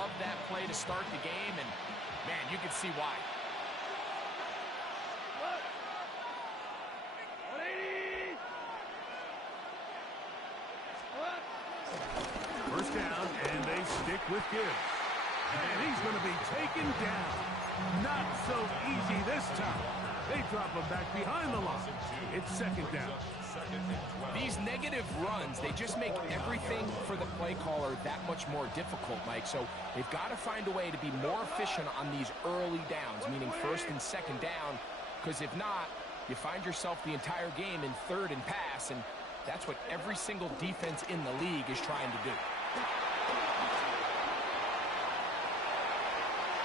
love that play to start the game, and, man, you can see why. First down, and they stick with Gibbs. And he's going to be taken down. Not so easy this time. They drop him back behind the line. It's second down. These negative runs, they just make everything for the play caller that much more difficult, Mike. So they've got to find a way to be more efficient on these early downs, meaning first and second down, because if not, you find yourself the entire game in third and pass, and that's what every single defense in the league is trying to do.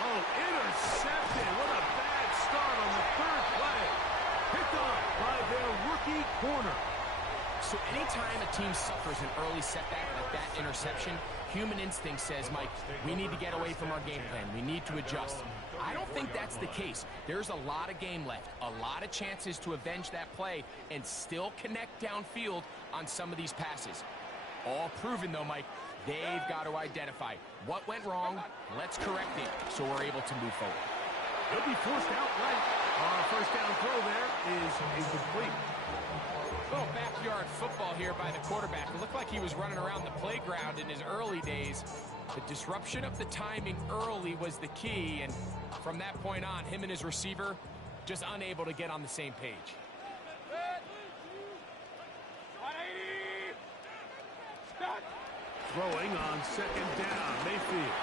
Oh, intercepted. What a bad start on the third play. Picked off by their rookie corner. So anytime a team suffers an early setback like that interception, human instinct says, Mike, we need to get away from our game plan. We need to adjust. I don't think that's the case. There's a lot of game left, a lot of chances to avenge that play and still connect downfield on some of these passes. All proven, though, Mike, they've got to identify what went wrong, let's correct it, so we're able to move forward. He'll be forced out right. First down throw there is incomplete. Little backyard football here by the quarterback. It looked like he was running around the playground in his early days. The disruption of the timing early was the key, and from that point on, him and his receiver just unable to get on the same page. Throwing on second down, Mayfield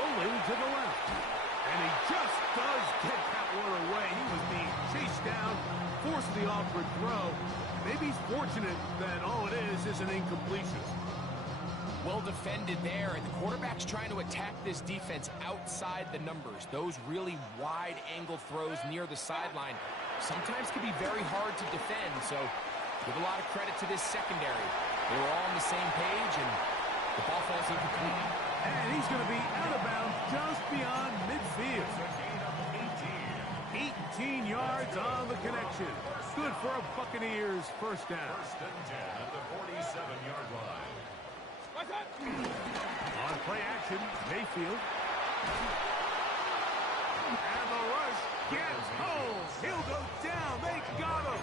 rolling to the left. And he just does get that one away. He was being chased down, forced the awkward throw. Maybe he's fortunate that all it is an incompletion. Well defended there, and the quarterback's trying to attack this defense outside the numbers. Those really wide angle throws near the sideline sometimes can be very hard to defend, so give a lot of credit to this secondary. They were all on the same page, and the ball falls incomplete. And he's going to be out of bounds just beyond midfield. 18 yards on the connection. Good for a Buccaneers first down. First and 10 at the 47-yard line. On play action, Mayfield. And the rush gets home. He'll go down. They got him.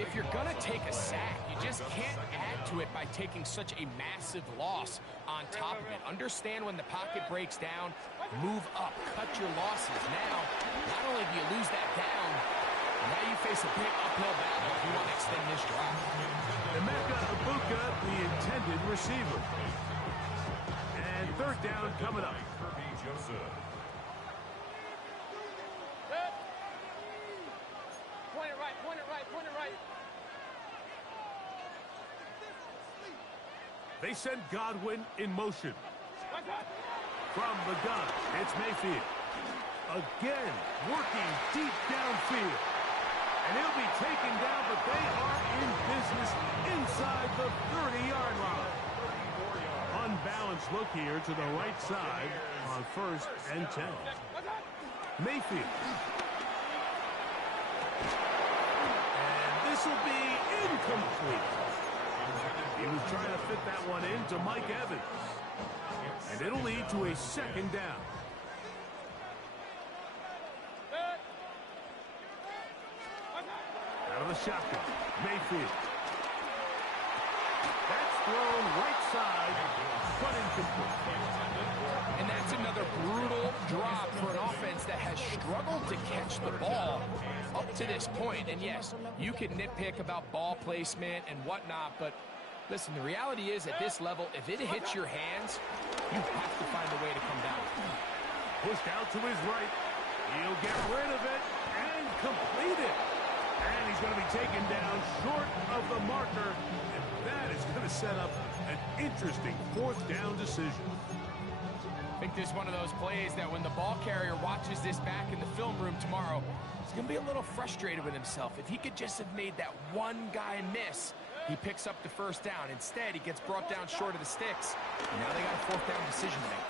If you're going to take a sack, you just can't add to it by taking such a massive loss on top of it. Understand when the pocket breaks down, move up, cut your losses. Now, not only do you lose that down, now you face a big uphill battle if you want to extend this drive. Emeka Egbuka, the intended receiver. And third down coming up. Kirby Joseph. Point it right, point it right, point it right. They send Godwin in motion. From the gun, it's Mayfield. Again, working deep downfield. And he'll be taken down, but they are in business inside the 30-yard line. Unbalanced look here to the right side on first and 10. Mayfield. And this will be incomplete. He was trying to fit that one into Mike Evans. And it'll lead to a second down. Out of the shotgun, Mayfield. That's thrown right side, but incomplete. And that's another brutal drop for an offense that has struggled to catch the ball up to this point. And yes, you can nitpick about ball placement and whatnot, but listen, the reality is at this level, if it hits your hands, you have to find a way to come down. Pushed out to his right. He'll get rid of it and complete it. And he's going to be taken down short of the marker. And that is going to set up an interesting fourth down decision. I think this is one of those plays that when the ball carrier watches this back in the film room tomorrow, he's going to be a little frustrated with himself. If he could just have made that one guy miss, he picks up the first down. Instead, he gets brought down short of the sticks. And now they got a fourth down decision to make.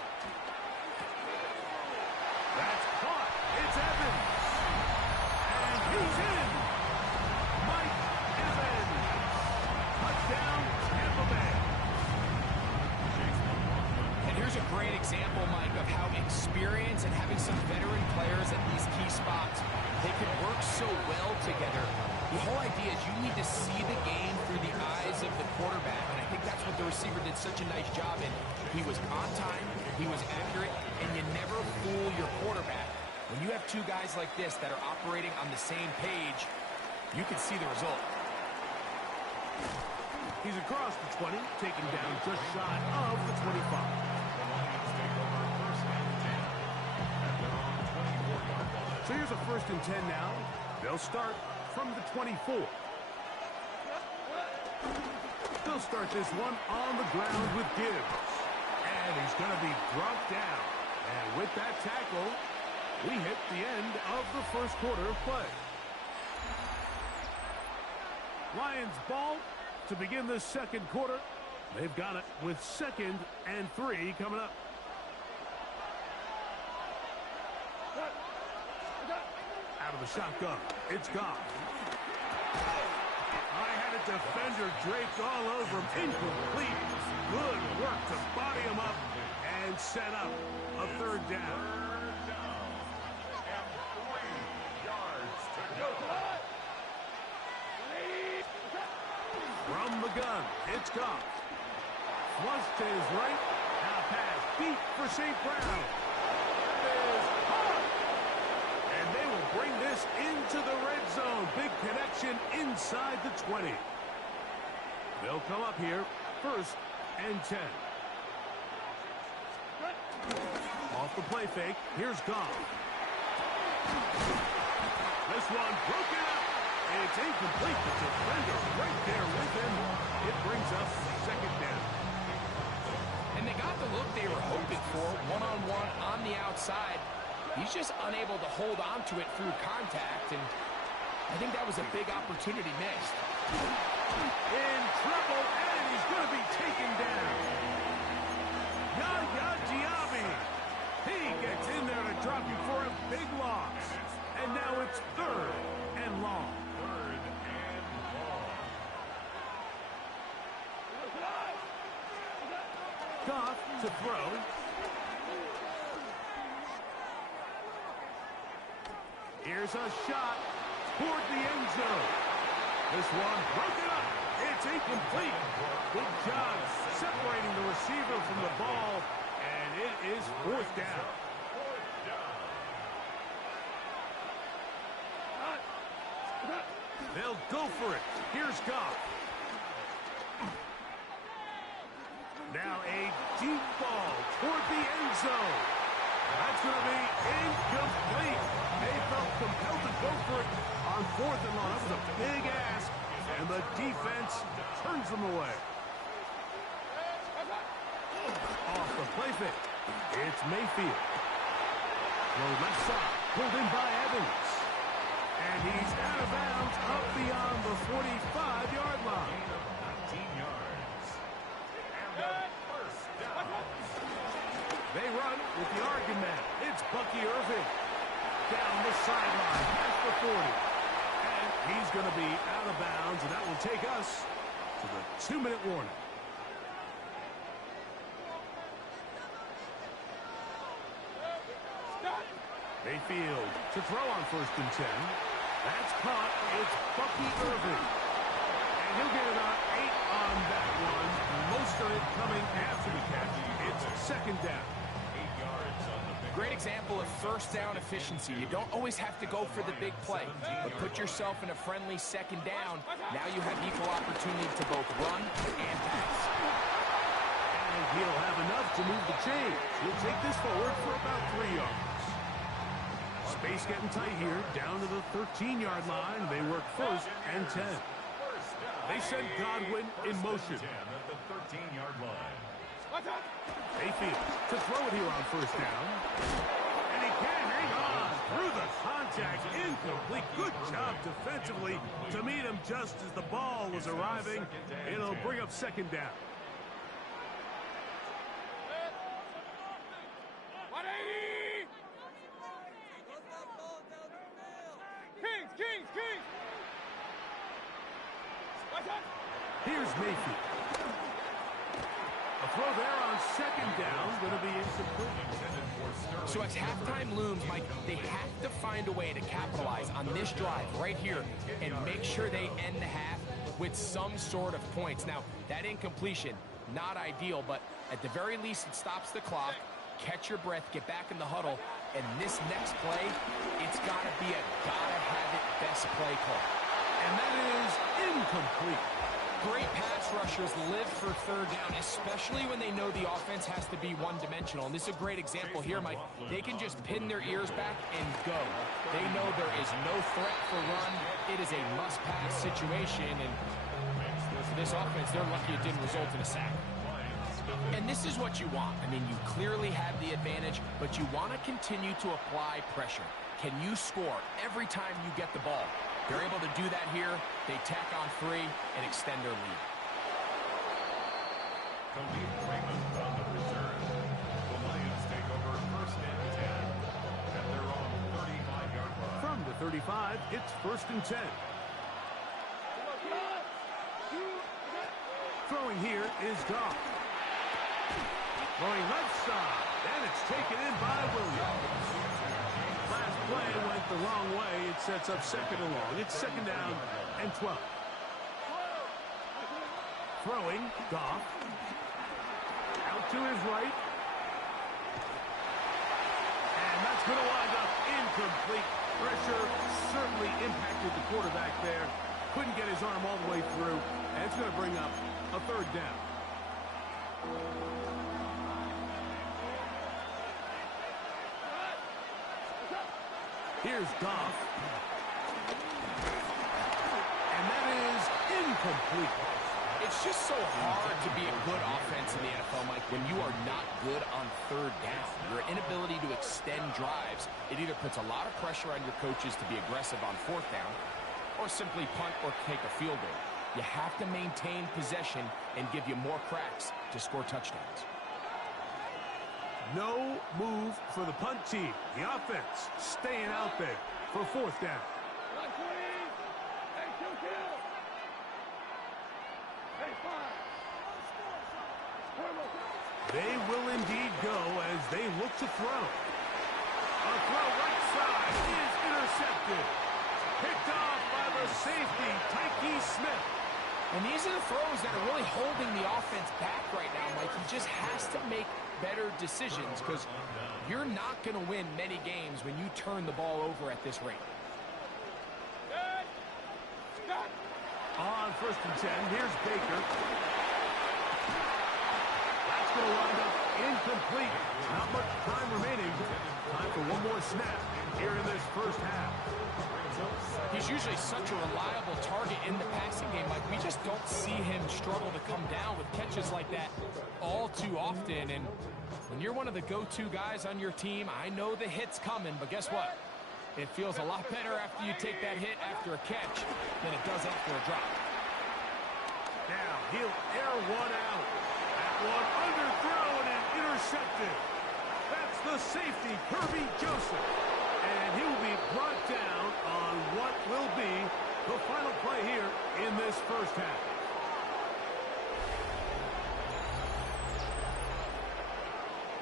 That's caught. It's Evans. And he's in. Mike Evans. Touchdown, Tampa Bay. And here's a great example, Mike, of how experience and having some veteran players at these key spots, they can work so well together. The whole idea is you need to see the game through the eyes of the quarterback, and I think that's what the receiver did such a nice job in. He was on time, he was accurate, and you never fool your quarterback. When you have two guys like this that are operating on the same page, you can see the result. He's across the 20, taken down just shy of the 25. The Lions take over first and 10 at their own 24-yard line. So here's a first and 10 now. They'll start from the 24. They'll start this one on the ground with Gibbs. And he's going to be brought down. And with that tackle, we hit the end of the first quarter of play. Lions ball to begin the second quarter. They've got it with 2nd and 3 coming up. Out of the shotgun, it's gone. I had a defender draped all over him. Incomplete. Good work to body him up and set up a third down. And 3 yards to go. From the gun, it's Goff. Flush to his right. Now pass deep for St. Brown. Is caught. And they will bring this into the red zone. Big connection inside the 20. They'll come up here, 1st and 10. Off the play fake, here's Goff. This one broken up. And it's incomplete. The defender right there with him. It brings up 2nd down. And they got the look they were hoping for, one-on-one on the outside. He's just unable to hold on to it through contact, and I think that was a big opportunity missed. In trouble, and he's going to be taken down. Yaya Diaby. He gets in there to drop you for a big loss. And now it's 3rd and long. Goff to throw. Here's a shot toward the end zone. This one broken up. It's incomplete. Good job separating the receiver from the ball, and it is 4th down. They'll go for it. Here's Goff. Now a deep ball toward the end zone. That's going to be incomplete. They felt compelled to go for it on 4th and long. That was a big ask, and the defense turns them away. Off the play fake. It's Mayfield. Throw left side. Pulled in by Evans. And he's out of bounds up beyond the 45-yard line. 19 yards. And first down. They run with the argument. It's Bucky Irving. Down the sideline, past the 40. And he's going to be out of bounds, and that will take us to the 2-minute warning. Mayfield to throw on 1st and 10. That's caught. It's Bucky Irving. And he'll get about 8 on that one. Most of it coming after the catch. It's 2nd down. 8 yards on the pick. Great example of first down efficiency. You don't always have to go for the big play, but put yourself in a friendly 2nd down. Now you have equal opportunity to both run and pass. And he'll have enough to move the chains. He'll take this forward for about 3 yards. Space getting tight here, down to the 13-yard line. They work 1st and 10. They send Godwin in motion. 10 at the 13-yard line. Mayfield to throw it here on 1st down. And he can hang on through the contact. Incomplete. Good job defensively to meet him just as the ball was arriving. It'll bring up 2nd down. Here's Mayfield. A throw there on 2nd down. Going to be So as halftime looms, Mike, they have to find a way to capitalize on this drive right here and make sure they end the half with some sort of points. Now, that incompletion, not ideal, but at the very least, it stops the clock. Catch your breath, get back in the huddle, and this next play, it's got to be a gotta-have-it best play call. And that is incomplete. Great pass rushers live for third down, especially when they know the offense has to be one-dimensional. And this is a great example here, Mike. They can just pin their ears back and go. They know there is no threat for run. It is a must-pass situation, and for this offense, they're lucky it didn't result in a sack. And this is what you want. I mean, you clearly have the advantage, but you want to continue to apply pressure. Can you score every time you get the ball? They're able to do that here. They tack on 3 and extend their lead. Khalil Raymond on the reserve. The Lions take over 1st and 10 at their own 35-yard line. From the 35, it's 1st and 10. Throwing here is Goff. Throwing left side, and it's taken in by Williams. Last play went the wrong way. It sets up 2nd and long. It's 2nd down and 12. Throwing, Goff. Out to his right. And that's going to wind up incomplete. Pressure certainly impacted the quarterback there. Couldn't get his arm all the way through. And it's going to bring up a 3rd down. Here's Goff. And that is incomplete. It's just so hard to be a good offense in the NFL, Mike, when you are not good on 3rd down. Your inability to extend drives, it either puts a lot of pressure on your coaches to be aggressive on 4th down or simply punt or take a field goal. You have to maintain possession and give you more cracks to score touchdowns. No move for the punt team. The offense staying out there for 4th down. They will indeed go as they look to throw. A throw right side is intercepted. Picked off by the safety, Tyke Smith. And these are the throws that are really holding the offense back right now, Mike. He just has to make better decisions because you're not going to win many games when you turn the ball over at this rate. On 1st and 10, here's Baker. That's going to wind up incomplete. Not much time remaining. Time for one more snap here in this 1st half. He's usually such a reliable target in the passing game. Like, we just don't see him struggle to come down with catches like that all too often. And when you're one of the go-to guys on your team, I know the hit's coming, but guess what? It feels a lot better after you take that hit after a catch than it does after a drop. Now, he'll air one out. That one underthrown and intercepted. That's the safety, Kirby Joseph. And he will be brought down on what will be the final play here in this 1st half.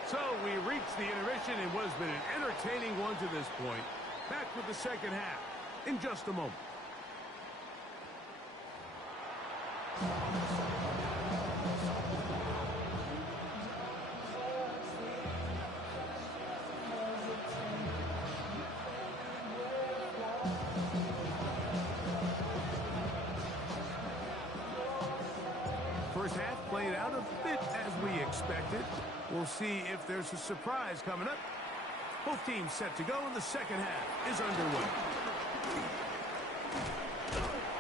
So we reached the intermission in what has been an entertaining one to this point. Back with the 2nd half in just a moment. First half played out a bit as we expected. We'll see if there's a surprise coming up. Both teams set to go, and the 2nd half is underway.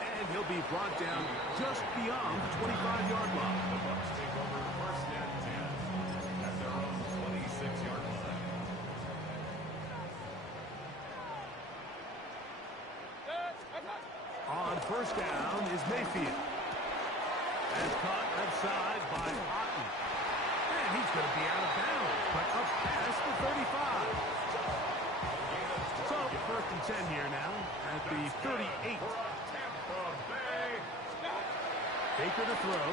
And he'll be brought down just beyond the 25-yard line. The Bucs take over 1st and 10 at their own 26-yard line. On 1st down is Mayfield. That's caught left side by Otten. And he's going to be out of bounds, but up past the 35. So 1st and 10 here now at the 38. Tampa Bay. Baker to throw.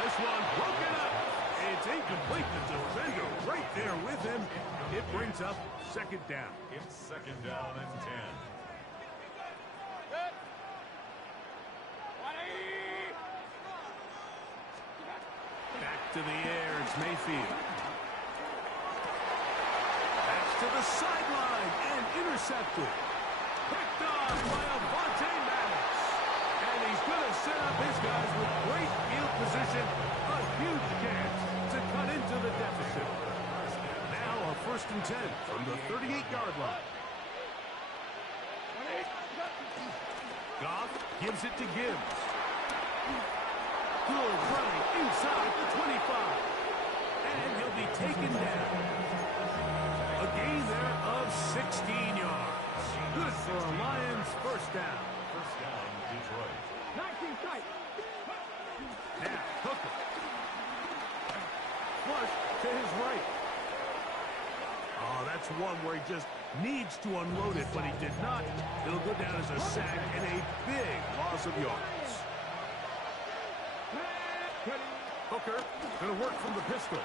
This one broken up. It's incomplete. The defender right there with him. It brings up second down. It's second down and 10. Back to the air. It's Mayfield. That's to the sideline and intercepted. Picked off by Avonte Maddox. And he's going to set up his guys with great field position. A huge chance to cut into the deficit. Now a 1st and 10 from the 38-yard line. Goff gives it to Gibbs. Good running inside the 25. And he'll be taken down. A gain there of 16 yards. Good for a Lions first down. First down, Detroit. 19 tight. Now, Hooker. Flush to his right. Oh, that's one where he just needs to unload it, but he did not. It'll go down as a sack and a big loss of yards. Hooker going to work from the pistol.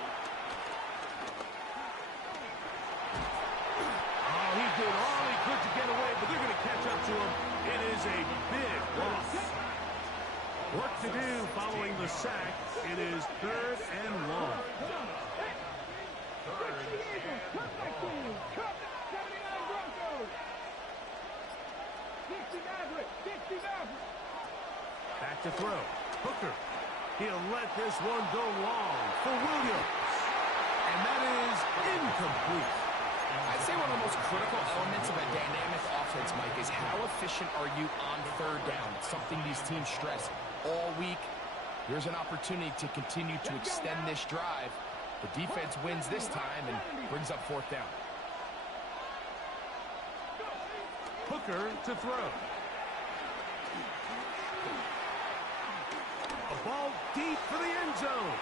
Oh, he did all he could to get away, but they're going to catch up to him. It is a big loss. Work to do following the sack. It is 3rd and long. Back to throw. Hooker. He'll let this one go long for Williams. And that is incomplete. I'd say one of the most critical elements of a dynamic offense, Mike, is how efficient are you on 3rd down? It's something these teams stress all week. Here's an opportunity to continue to extend this drive. The defense wins this time and brings up 4th down. Hooker to throw. A ball deep for the end zone.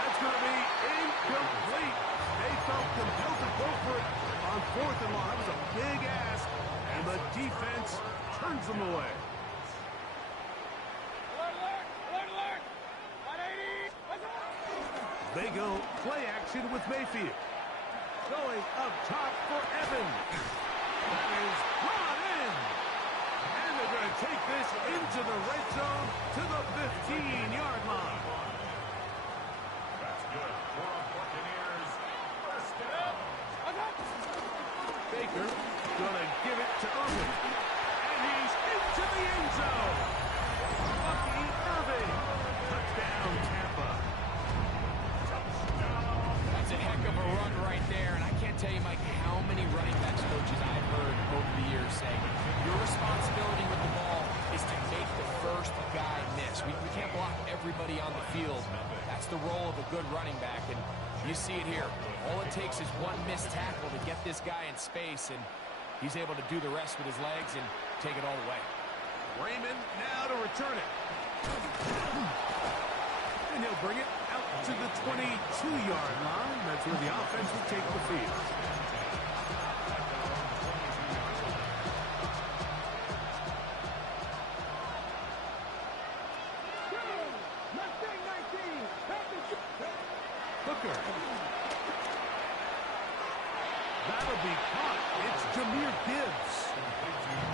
That's going to be incomplete. They felt compelled to go for it on 4th and long. That was a big ask, and the defense turns them away. They go play action with Mayfield. Going up top for Evans. That is brought in. And they're going to take this into the red zone to the 15-yard line. That's good for Buccaneers. First down. Baker going to give it to Irving. And he's into the end zone. Bucky Irving. Touchdown, Tampa. That's a heck of a run right there, and I can't tell you, Mike, how many running backs coaches I've heard over the years say, your responsibility with the ball is to make the first guy miss. We can't block everybody on the field. That's the role of a good running back, and you see it here. All it takes is one missed tackle to get this guy in space, and he's able to do the rest with his legs and take it all away. Raymond now to return it. And he'll bring it out to the 22-yard line. That's where the offense will take the field. Hooker. That'll be caught. It's Jahmyr Gibbs.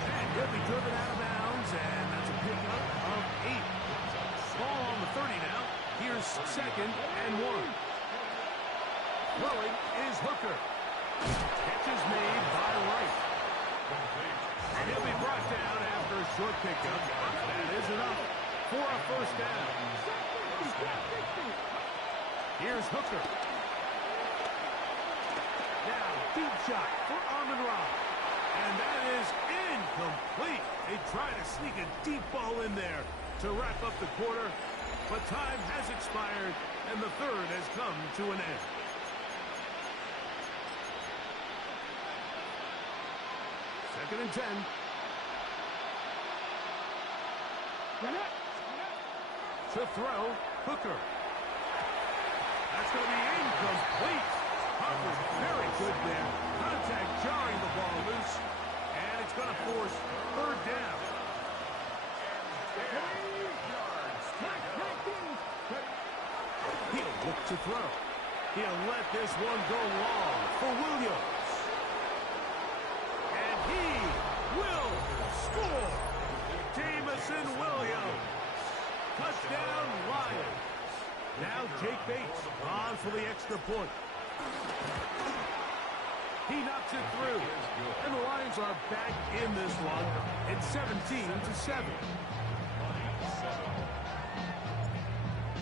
And he'll be driven out of bounds, and that's a pickup of 8. Ball on the 30 now. Here's 2nd and 1. Throwing is Hooker. Catch is made by Wright. And he'll be brought down after a short pickup. That is enough for a first down. Here's Hooker. Now, deep shot for Amon-Ra. And that is incomplete. They try to sneak a deep ball in there to wrap up the quarter, but time has expired, and the 3rd has come to an end. Second and 10. To throw, Hooker. That's going to be incomplete. Covered very good there. Contact jarring the ball loose, and it's going to force 3rd down. Look to throw. He'll let this one go long for Williams. And he will score. Jameson Williams. Touchdown, Lions. Now Jake Bates on for the extra point. He knocks it through. And the Lions are back in this one. It's 17-7.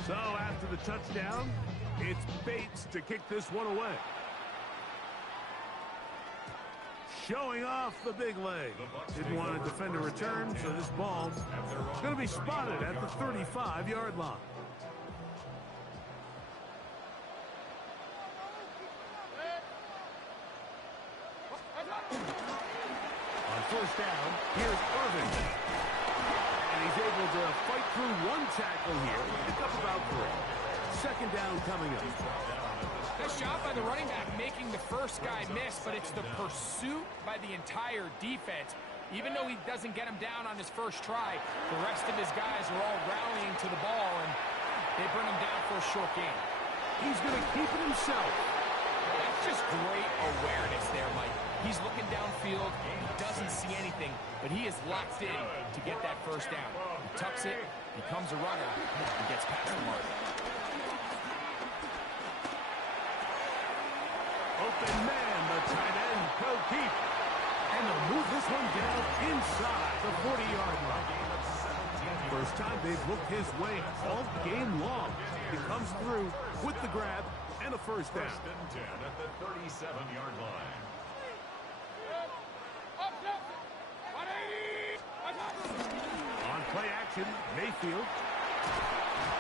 So after the touchdown, it's Bates to kick this one away. Showing off the big leg. Didn't want to defend a return, so this ball is going to be spotted at the 35-yard line. On first down, here's Irvin. And he's able to fight through one tackle here. Pick up about 3. Second down coming up. Nice job by the running back making the first guy miss, but it's the pursuit by the entire defense. Even though he doesn't get him down on his first try, the rest of his guys are all rallying to the ball, and they bring him down for a short gain. He's going to keep it himself. That's just great awareness there, Mike. He's looking downfield. He doesn't see anything, but he is locked in to get that first down. He tucks it, becomes a runner, and gets past the mark. Open man, the tight end, Pokeep. And they'll move this one down inside the 40-yard line. First time they've looked his way all game long. He comes through with the grab and a first down. First and 10 at the 37-yard line. On play action, Mayfield.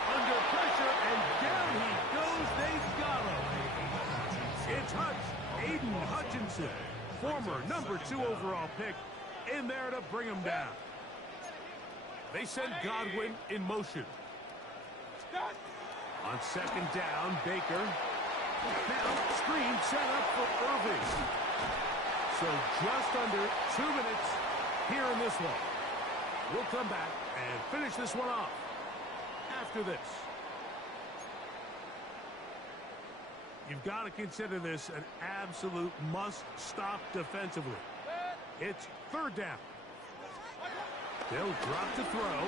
Under pressure, and down he goes. They've got him. It's Hutch, Aiden Hutchinson, former number 2 overall pick, in there to bring him down. They send Godwin in motion. On second down, Baker. Now, screen set up for Irving. So just under 2 minutes here in this one. We'll come back and finish this one off after this. You've got to consider this an absolute must-stop defensively. It's third down. They'll drop to throw.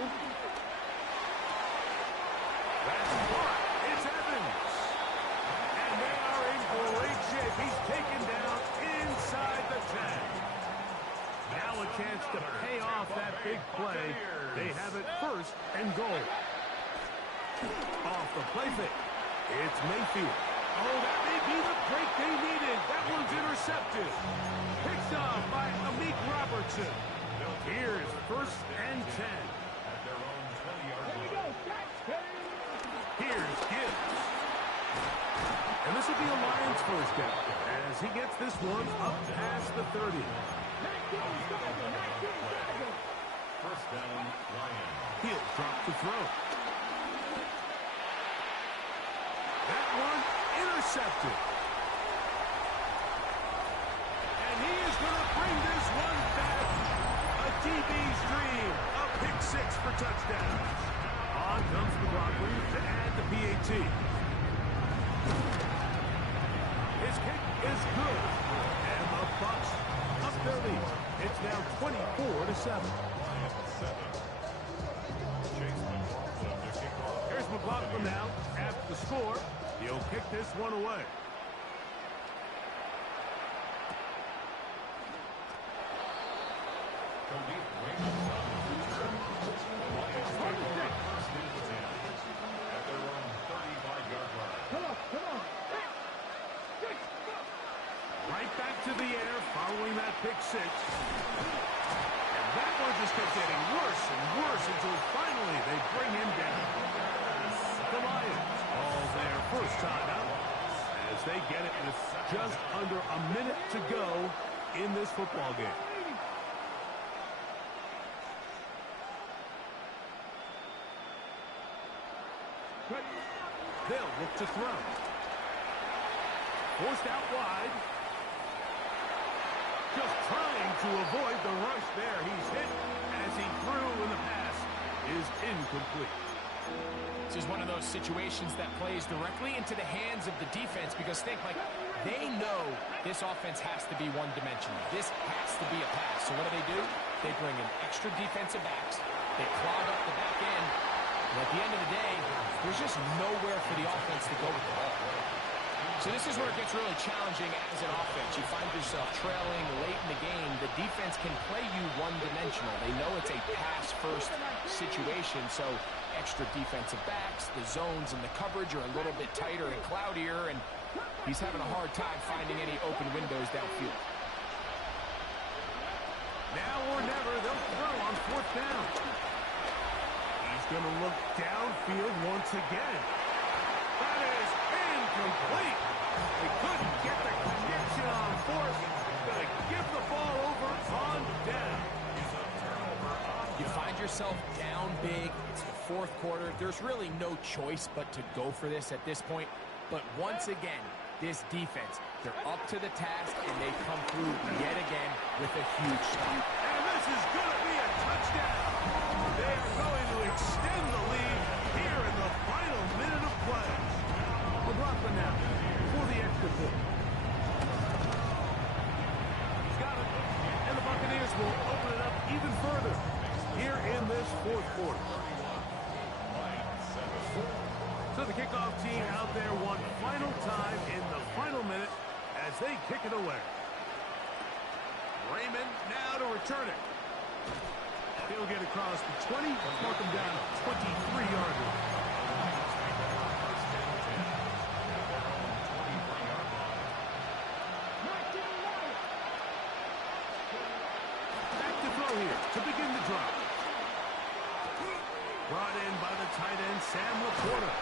That's caught. It's Evans. And they are in great shape. He's taken down inside the 10. Now a chance to pay off that big play. They have it first and goal. Off the play fake. It's Mayfield. Oh, that may be the break they needed. That one's intercepted. Picked off by Amik Robertson. Here's first and 10. At their own 20-yard line. Here's Gibbs. And this will be a Lions first down as he gets this one up past the 30. First down, Lions. He'll drop to throw. That one intercepted. And he is going to bring this one back. A DB's dream. A pick 6 for touchdowns. On comes McLaughlin to add the PAT. His kick is good. And the Bucs up their lead. It's now 24-7. Here's McLaughlin now. After the score, he'll kick this one away. Right back to the air following that pick 6. And that one just kept getting worse and worse until finally they bring him down. The Lions call their first time out as they get it with just under a minute to go in this football game. They'll look to throw. Forced out wide. Just trying to avoid the rush there. He's hit as he threw, and the pass is incomplete. This is one of those situations that plays directly into the hands of the defense because think, like, they know this offense has to be one-dimensional. This has to be a pass. So what do? They bring in extra defensive backs. They clog up the back end. And at the end of the day, there's just nowhere for the offense to go with the ball. So this is where it gets really challenging as an offense. You find yourself trailing late in the game. The defense can play you one-dimensional. They know it's a pass-first situation, so extra defensive backs, the zones and the coverage are a little bit tighter and cloudier, and he's having a hard time finding any open windows downfield. Now or never, they'll throw on 4th down. He's going to look downfield once again. That is incomplete. They couldn't get the connection on 4th. Going to give the ball over on down. You find yourself down big. It's the 4th quarter. There's really no choice but to go for this at this point. But once again, this defense, they're up to the task, and they come through yet again with a huge stop. And this is going to be a touchdown. They are going to extend the lead here in the final minute of play. McLaughlin now for the extra point. He's got it. And the Buccaneers will open it up even further here in this 4th quarter. So the kickoff team out there one final time in the final minute as they kick it away. Raymond now to return it. He'll get across the 20, mark him down 23-yard line. Back to throw here to begin the drive. Brought in by the tight end, Sam Laporta.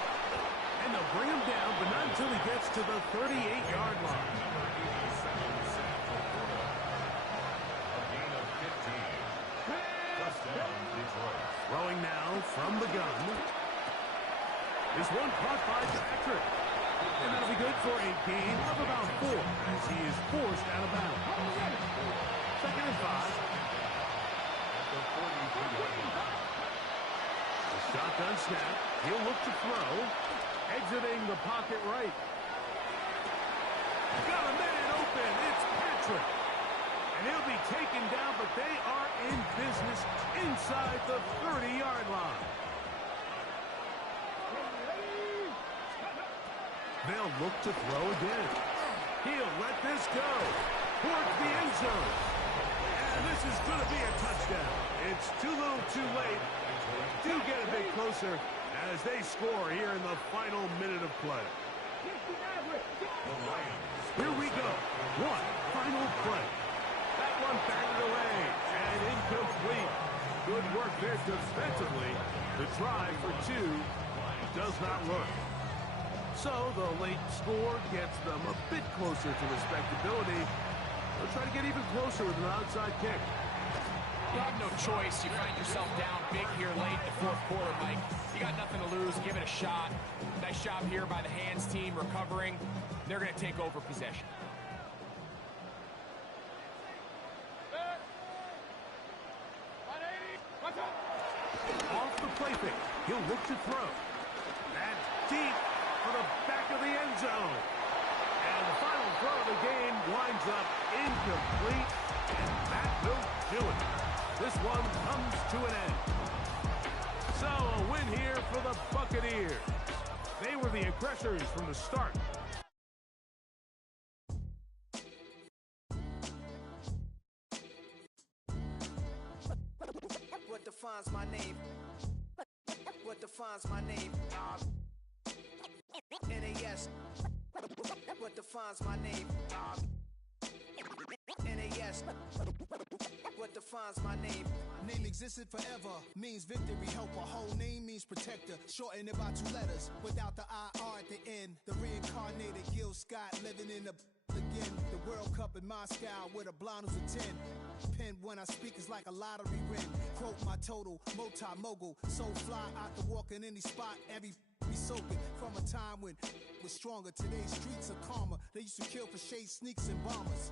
And they'll bring him down, but not until he gets to the 38-yard line. Throwing now from the gun. This one caught by Patrick. And that'll be good for a gain of about 4 as he is forced out of bounds. 2nd and 5. The shotgun snap. He'll look to throw. Exiting the pocket right. Got a man open. It's Patrick. And he'll be taken down, but they are in business inside the 30-yard line. They'll look to throw again. He'll let this go towards the end zone. And this is going to be a touchdown. It's too little too late. Do get a bit closer as they score here in the final minute of play. Here we go. One final play. That one batted away and incomplete. Good work there defensively. The try for 2 does not work. So the late score gets them a bit closer to respectability. They'll try to get even closer with an outside kick. You have no choice. You find yourself down big here late in the 4th quarter, Mike. You got nothing to lose. Give it a shot. Nice job here by the hands team recovering. They're going to take over possession. Off the play fake. He'll look to throw. That's deep for the back of the end zone. And the final throw of the game winds up incomplete. And that will do it. This one comes to an end. So a win here for the Buccaneers. They were the aggressors from the start. What defines my name? What defines my name? NAS. What defines my name? NAS. What defines my name? Name existed forever, means victory, helper. Whole name means protector, shorten it by 2 letters, without the IR at the end. The reincarnated Gil Scott living in the again. The World Cup in Moscow with a blind who's a 10. Pen when I speak is like a lottery win. Quote my total, multi-mogul, so fly I can walk in any spot, every be soaking from a time when was stronger. Today's streets are calmer. They used to kill for shade sneaks and bombers.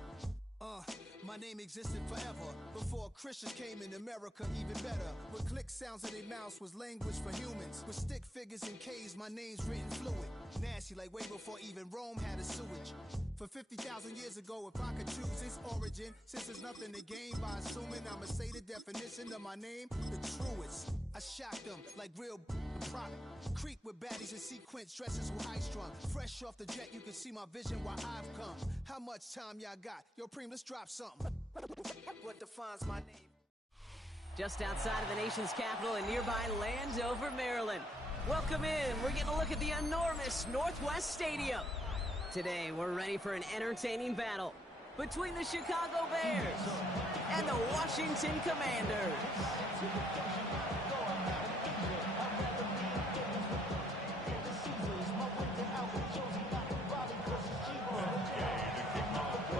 My name existed forever. Before Christians came in America, even better. With click sounds in their mouths was language for humans. With stick figures and K's, my name's written fluid. Nasty like way before even Rome had a sewage. For 50,000 years ago, if I could choose its origin, since there's nothing to gain by assuming, I'ma say the definition of my name, the truest. I shocked them like real product. Creep with baddies in sequence, dresses with high strung. Fresh off the jet, you can see my vision where I've come. How much time y'all got? Yo, Preem, let's drop something. What defines my name? Just outside of the nation's capital in nearby Landover, Maryland. Welcome in. We're getting a look at the enormous Northwest Stadium. Today, we're ready for an entertaining battle between the Chicago Bears and the Washington Commanders.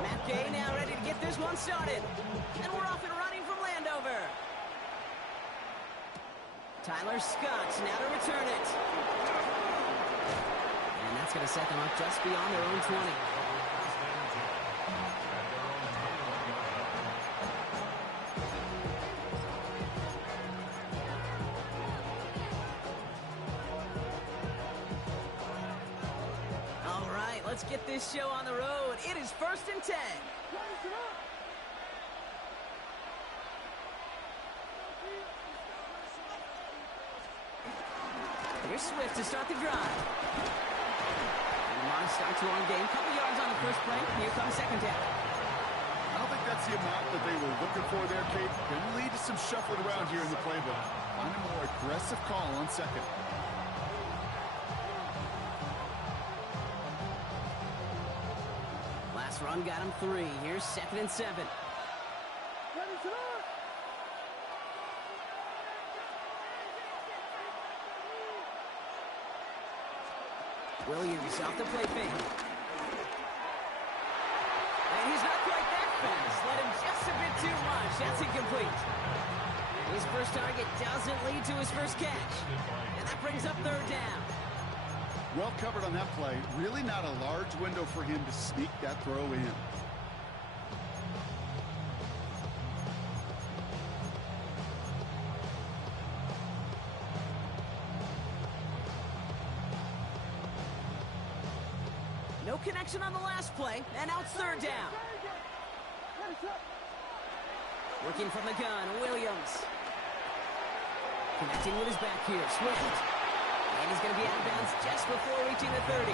Matt Gay now ready to get this one started. And we're off and running from Landover. Tyler Scott now to return it. And that's going to set them up just beyond their own 20. All right, let's get this show on the road. It is 1st and 10. Here's Swift to start the drive. And the Mars start to on game. Couple yards on the first play. Here comes second down. I don't think that's the amount that they were looking for there, Kate. Going to lead to some shuffling around here in the playbook. Find a more aggressive call on second. Last run got him 3. Here's 2nd and 7. Williams off the play fake. And he's not quite that fast. Let him just a bit too much. That's incomplete. His first target doesn't lead to his first catch. And that brings up 3rd down. Well covered on that play. Really not a large window for him to sneak that throw in. No connection on the last play, and now it's 3rd down. Working from the gun, Williams. Connecting with his back here, Swift. And he's going to be out of bounds just before reaching the 30.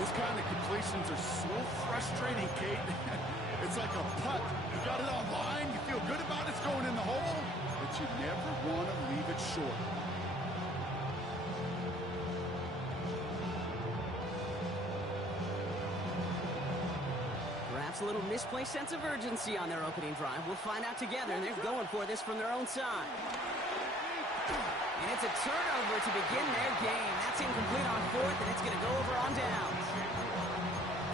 Those kind of completions are so frustrating, Kate. It's like a putt. You got it on line, you feel good about it, it's going in the hole, but you never want to leave it short. A little misplaced sense of urgency on their opening drive. We'll find out together. They're going for this from their own side. And it's a turnover to begin their game. That's incomplete on 4th, and it's going to go over on downs.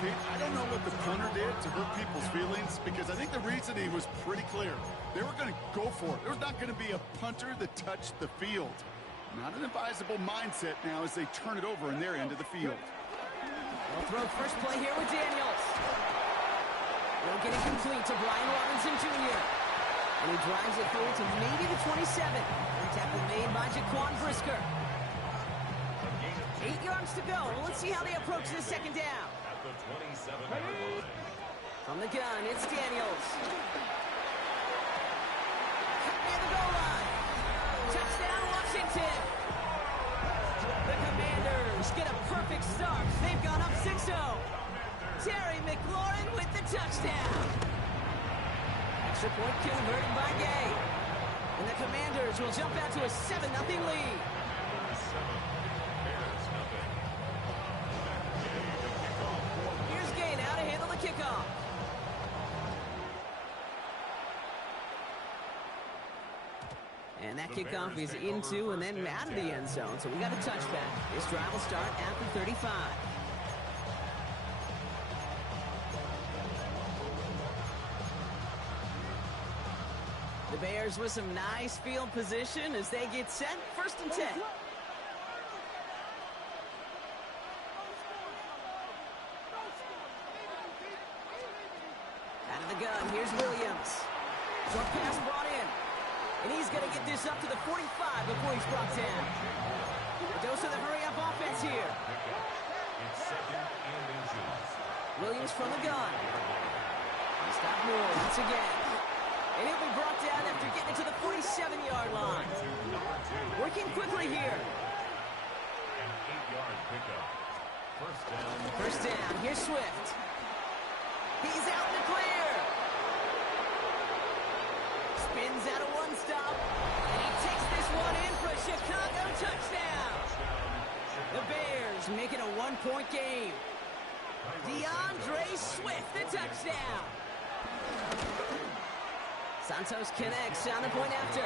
Kate, I don't know what the punter did to hurt people's feelings, because I think the reasoning was pretty clear. They were going to go for it. There's not going to be a punter that touched the field. Not an advisable mindset now as they turn it over in their end of the field. They'll throw first play here with Daniels. They'll get it complete to Brian Robinson Jr. And he drives it forward to maybe the 27. Tackle made by Jaquan Brisker. 8 yards to go. Let's see how they approach this 2nd down. At the 27-yard line. From the gun, it's Daniels. Near the goal line. Touchdown, Washington. The Commanders get a perfect start. They've gone up 6-0. Terry McLaurin with the touchdown. Extra point converted by Gay. And the Commanders will jump out to a 7-0 lead. Here's Gay now to handle the kickoff. And that kickoff is into and then out of the end zone. So we got a touchback. This drive will start at the 35. The Bears with some nice field position as they get set. 1st and 10. Out of the gun. Here's Williams. Short pass brought in. And he's going to get this up to the 45 before he's brought down. A dose of the hurry-up offense here. It's second and inches. Williams from the gun. Stop Moore once again. And he'll be brought down after getting it to the 47-yard line. Working quickly here. An 8-yard pickup. First down. First down. Here's Swift. He's out in the clear. Spins out of one stop. And he takes this one in for a Chicago touchdown. The Bears make it a one-point game. DeAndre Swift, the touchdown. Santos connects on the point after.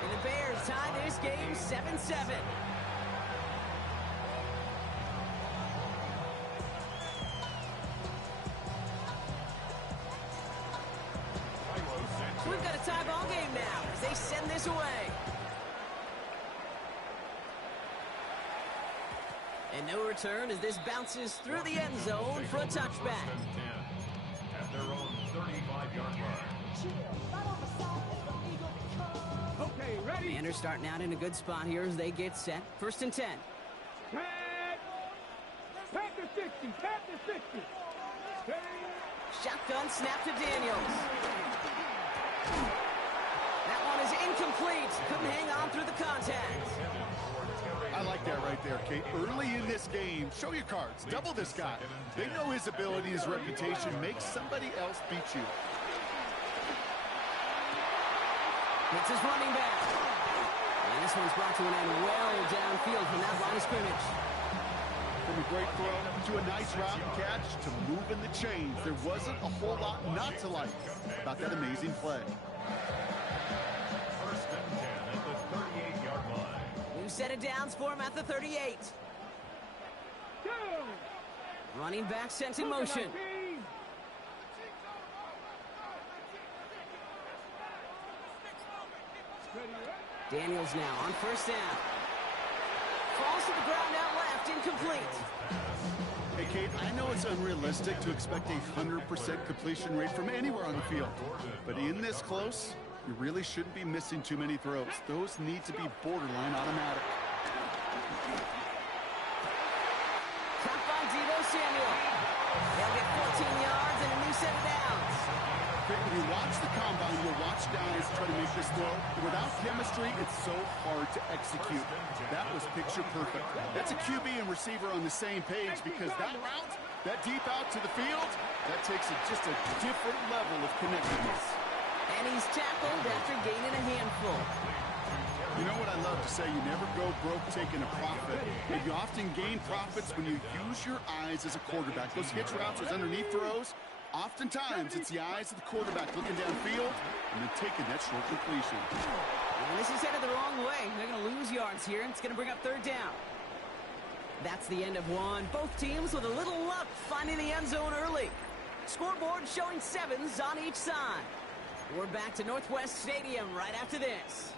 And the Bears tie this game 7-7. So we've got a tie ball game now as they send this away. And no return as this bounces through the end zone for a touchback. At their own 35-yard line. Okay, ready? Commanders starting out in a good spot here as they get set. First and 10. Pack the 60. Pack the 60. Shotgun snap to Daniels. That one is incomplete. Couldn't hang on through the contact. I like that right there, Kate. Early in this game, show your cards. Double this guy. They know his ability, his reputation. Make somebody else beat you. It's his running back. And this one's brought to an end well downfield from that line of scrimmage. From a great throw to a nice route and catch to moving the chains. There wasn't a whole lot not to like about that amazing play. First and 10 at the 38-yard line. New set of downs for him at the 38. Running back sent in motion. Daniels now on first down. Falls to the ground out left, incomplete. Hey, Kate, I know it's unrealistic to expect a 100% completion rate from anywhere on the field. But in this close, you really shouldn't be missing too many throws. Those need to be borderline automatic. Caught by Deebo Samuel. They'll get 14 yards and a new set of downs. When you watch the combine, you'll watch guys try to make this throw. Without chemistry, it's so hard to execute. That was picture perfect. That's a QB and receiver on the same page because that route, that deep out to the field, that takes just a different level of connectedness. And he's tackled after gaining a handful. You know what I love to say? You never go broke taking a profit. And you often gain profits when you use your eyes as a quarterback. Those hitch routes, those underneath throws, oftentimes it's the eyes of the quarterback looking downfield and then taking that short completion. And this is headed the wrong way. They're going to lose yards here, and it's going to bring up third down. That's the end of one. Both teams with a little luck finding the end zone early. Scoreboard showing 7s on each side. We're back to Northwest Stadium right after this.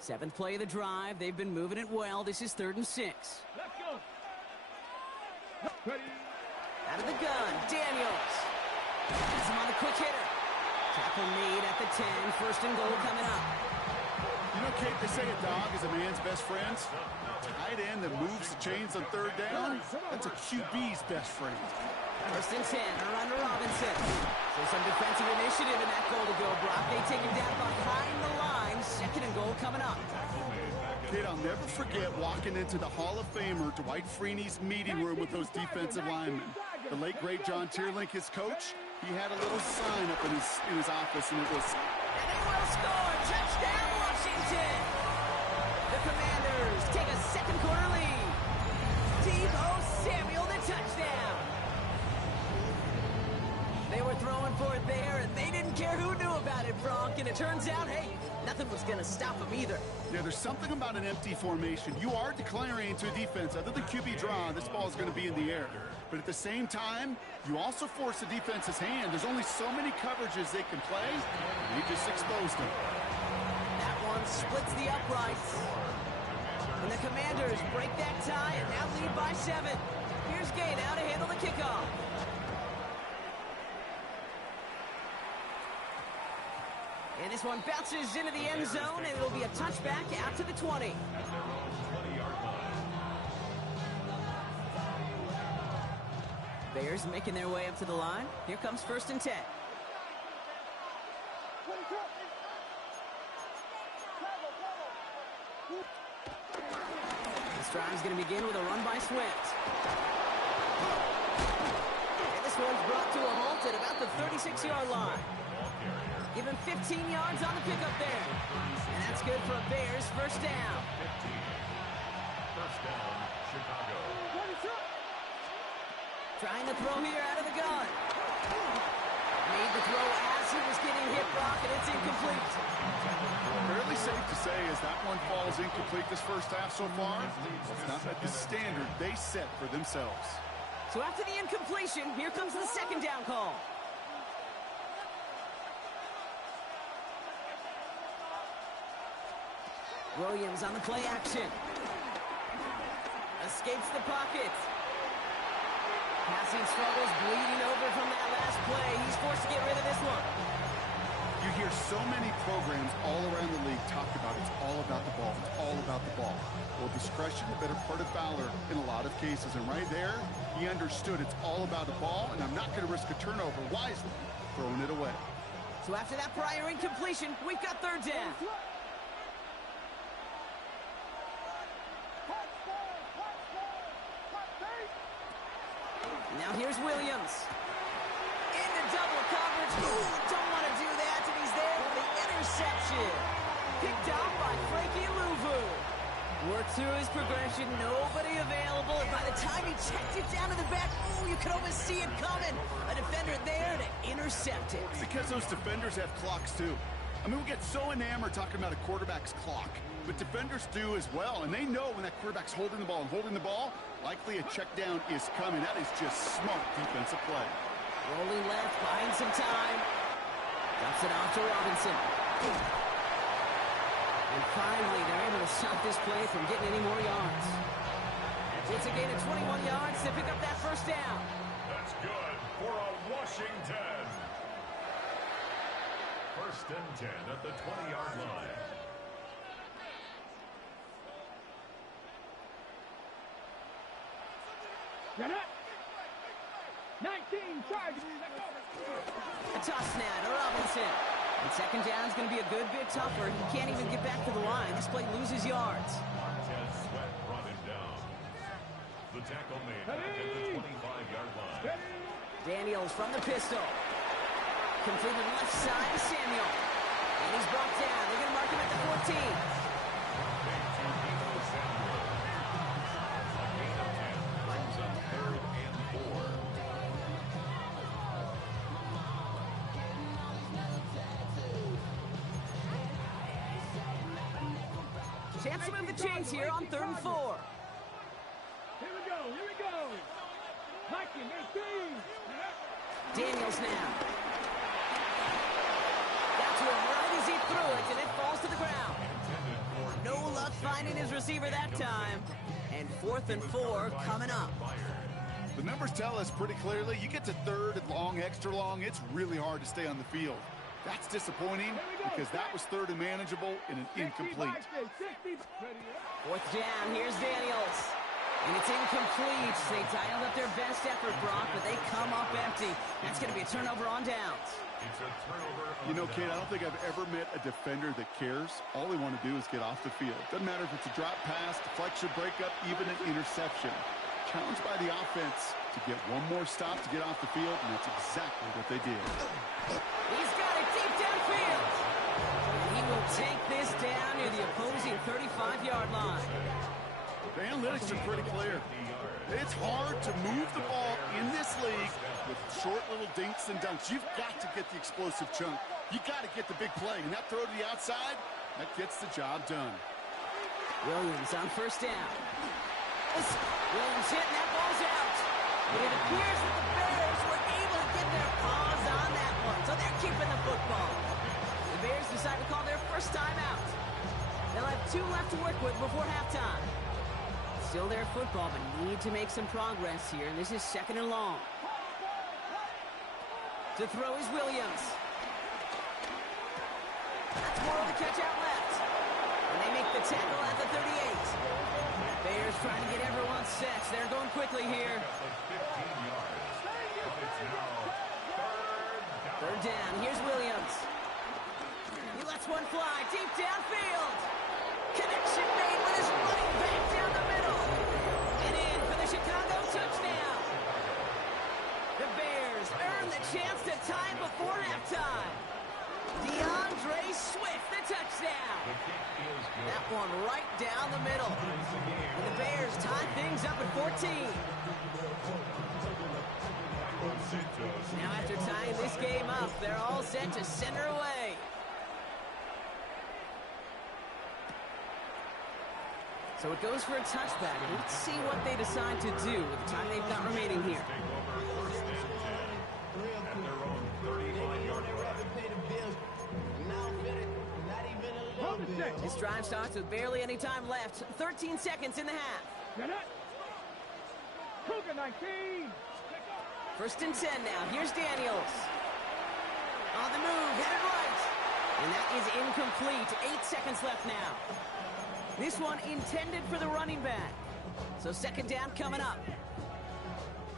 Seventh play of the drive. They've been moving it well. This is 3rd and 6. Let's go. Ready. Out of the gun, Daniels. Has him on the quick hitter. Tackle made at the 10. First and goal coming up. You know, Kate, they say a dog is a man's best friend. Tight end that moves the chains on third down, that's a QB's best friend. First and 10, around to Robinson. So some defensive initiative in that goal to go, Brock. They take him down behind the line. 2nd and goal coming up. Kid, I'll never forget walking into the Hall of Famer Dwight Freeney's meeting room with those defensive linemen. The late, great John Tierlink, his coach, he had a little sign up in his office, and it was... And they will score! Touchdown, Washington! The Commanders take a second quarter lead. Deebo Samuel, the touchdown! They were throwing for it there, and they didn't care who knew about it, Bronk. And it turns out, hey, nothing was going to stop them either. Yeah, there's something about an empty formation. You are declaring to a defense, other than QB draw, this ball is going to be in the air. But at the same time, you also force the defense's hand. There's only so many coverages they can play, and you just exposed them. That one splits the uprights. And the Commanders break that tie and now lead by 7. Here's Gay now to handle the kickoff. And this one bounces into the end zone, and it'll be a touchback out to the 20. At their own 20-yard line. Bears making their way up to the line. Here comes 1st and 10. This drive is going to begin with a run by Swift. And this one's brought to a halt at about the 36-yard line. Give him 15 yards on the pickup there. And that's good for a Bears first down. 15. First down, Chicago. Trying to throw here out of the gun. Made the throw as he was getting hit, Brock, and it's incomplete. Fairly safe to say as that one falls incomplete this first half so far. It's not at the standard they set for themselves. So after the incompletion, here comes the second down call. Williams on the play action. Escapes the pocket. Passing struggles, bleeding over from that last play. He's forced to get rid of this one. You hear so many programs all around the league talk about it's all about the ball. It's all about the ball. Well, discretion, the better part of valor in a lot of cases. And right there, he understood it's all about the ball, and I'm not going to risk a turnover wisely, throwing it away. So after that prior incompletion, we've got third down. Now here's Williams. Into double coverage. Ooh, don't want to do that, and he's there for the interception. Picked off by Frankie Louvu. Worked through his progression, nobody available, and by the time he checked it down to the back, ooh, you could almost see it coming. A defender there to intercept it. Because those defenders have clocks too. I mean, we get so enamored talking about a quarterback's clock, but defenders do as well, and they know when that quarterback's holding the ball, likely a check down is coming. That is just smart defensive play. Rolling left, buying some time. Dumps it off to Robinson. And finally, they're able to stop this play from getting any more yards. It's a gain of 21 yards to pick up that first down. That's good for a Washington. First and 10 at the 20-yard line. Get up. 19 charges. A toss snap to Robinson. And second down is going to be a good bit tougher. He can't even get back to the line. This play loses yards. Montez Sweat brought him down. The tackle made back at the 25-yard line. Daniels from the pistol. Completed left side to Samuel. And he's brought down. They're going to mark him at the 14. Big to Deebo Samuel. A gain of 10 brings up 3rd and 4. Chance to move the chains here on 3rd and 4. Here we go. Mikey, 18. Daniels now. Got to him right as he threw it, and it falls to the ground. No luck finding his receiver that time. And 4th and 4 coming up. The numbers tell us pretty clearly, you get to 3rd and long, extra long, it's really hard to stay on the field. That's disappointing because that was 3rd and manageable and an incomplete. 4th down, here's Daniels. And it's incomplete. They dialed up their best effort, Brock, but they come up empty. That's going to be a turnover on downs. It's a turnover. You know, Kate, I don't think I've ever met a defender that cares. All they want to do is get off the field. Doesn't matter if it's a drop pass, deflection, breakup, even an interception. Challenged by the offense to get one more stop to get off the field, and that's exactly what they did. He's got it deep downfield. He will take this down near the opposing 35-yard line. The analytics are pretty clear. It's hard to move the ball in this league with short little dinks and dunks. You've got to get the explosive chunk. You've got to get the big play. And that throw to the outside, that gets the job done. Williams on 1st down. Williams hit and that ball's out. But it appears that the Bears were able to get their paws on that one. So they're keeping the football. The Bears decide to call their first timeout. They'll have 2 left to work with before halftime. Still their football, but need to make some progress here. And this is 2nd and long. To throw is Williams. That's more of a catch out left. And they make the tackle at the 38. Bears trying to get everyone set. They're going quickly here. 3rd down. Here's Williams. He lets one fly deep downfield. Connection made with his running back down the middle. And in for the Chicago touchdown. The Bears earn the chance to tie before halftime. DeAndre Swift, the touchdown. That one right down the middle. And the Bears tie things up at 14. Now after tying this game up, they're all set to send her away. So it goes for a touchback. Let's see what they decide to do with the time they've got remaining here. This drive starts with barely any time left. 13 seconds in the half. Cougar 19. 1st and 10 now. Here's Daniels. On the move, headed right. And that is incomplete. 8 seconds left now. This one intended for the running back. So 2nd down coming up.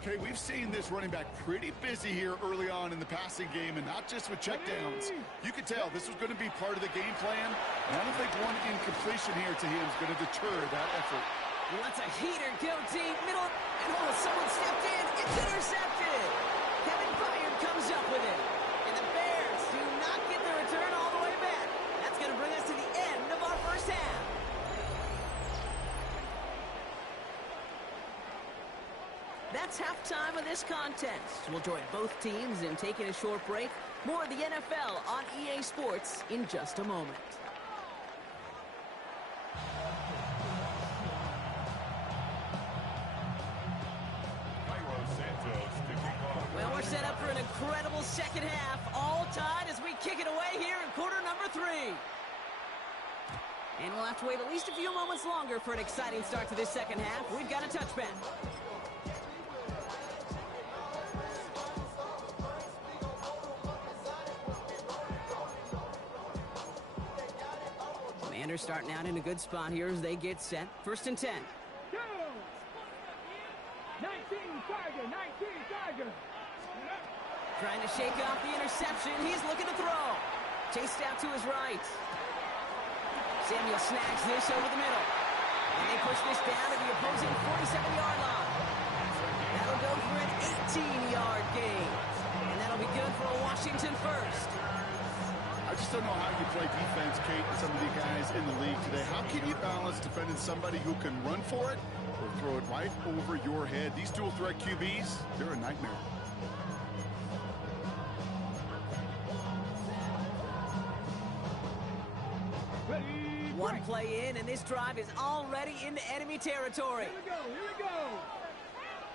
Okay, we've seen this running back pretty busy here early on in the passing game, and not just with checkdowns. You could tell this was going to be part of the game plan, and I don't think one incompletion here to him is going to deter that effort. He lets a heater go deep, middle, and someone stepped in. It's intercepted. Kevin Byard comes up with it. And the Bears do not get the return all the way back. That's going to bring us to the end of our first half. That's halftime of this contest. We'll join both teams in taking a short break. More of the NFL on EA Sports in just a moment. Well, we're set up for an incredible 2nd half. All tied as we kick it away here in quarter number 3. And we'll have to wait at least a few moments longer for an exciting start to this 2nd half. We've got a touchback. Commanders starting out in a good spot here as they get set. 1st and 10. Go. 19 Tiger. 19 Tiger. Trying to shake off the interception. He's looking to throw. Chased out to his right. Samuel snags this over the middle. And they push this down to the opposing 47-yard line. That'll go for an 18-yard gain. And that'll be good for a Washington first. I just don't know how you play defense, Kate, with some of the guys in the league today. How can you balance defending somebody who can run for it or throw it right over your head? These dual threat QBs, they're a nightmare. One play in, and this drive is already into enemy territory. Here we go. Here we go.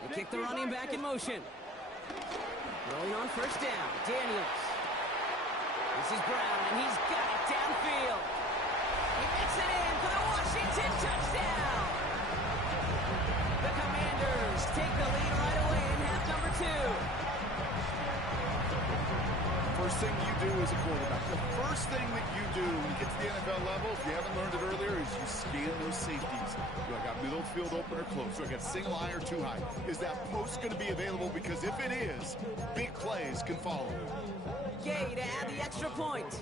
They kick the running back in motion. Rolling on 1st down. Daniels. This is Brown, and he's got it downfield. He makes it in for the Washington touchdown. The Commanders take the lead right away in half number 2. First thing you do as a quarterback, the first thing that you do when you get to the NFL level, if you haven't learned it earlier, is you scan those safeties. Do I got middle field open or close? Do I got single high or too high? Is that post going to be available? Because if it is, big plays can follow. Gay to add the extra point.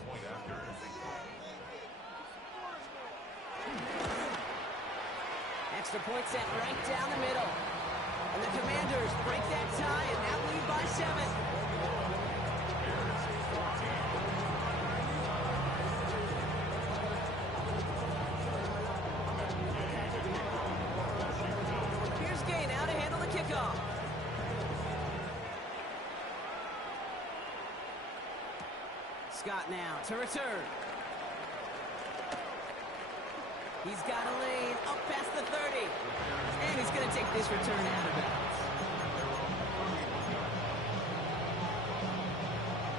Extra point set right down the middle. And the Commanders break that tie and now lead by 7. Here's Gay now to handle the kickoff. Scott now to return. He's got a lane up past the 30. And he's going to take this return out of bounds.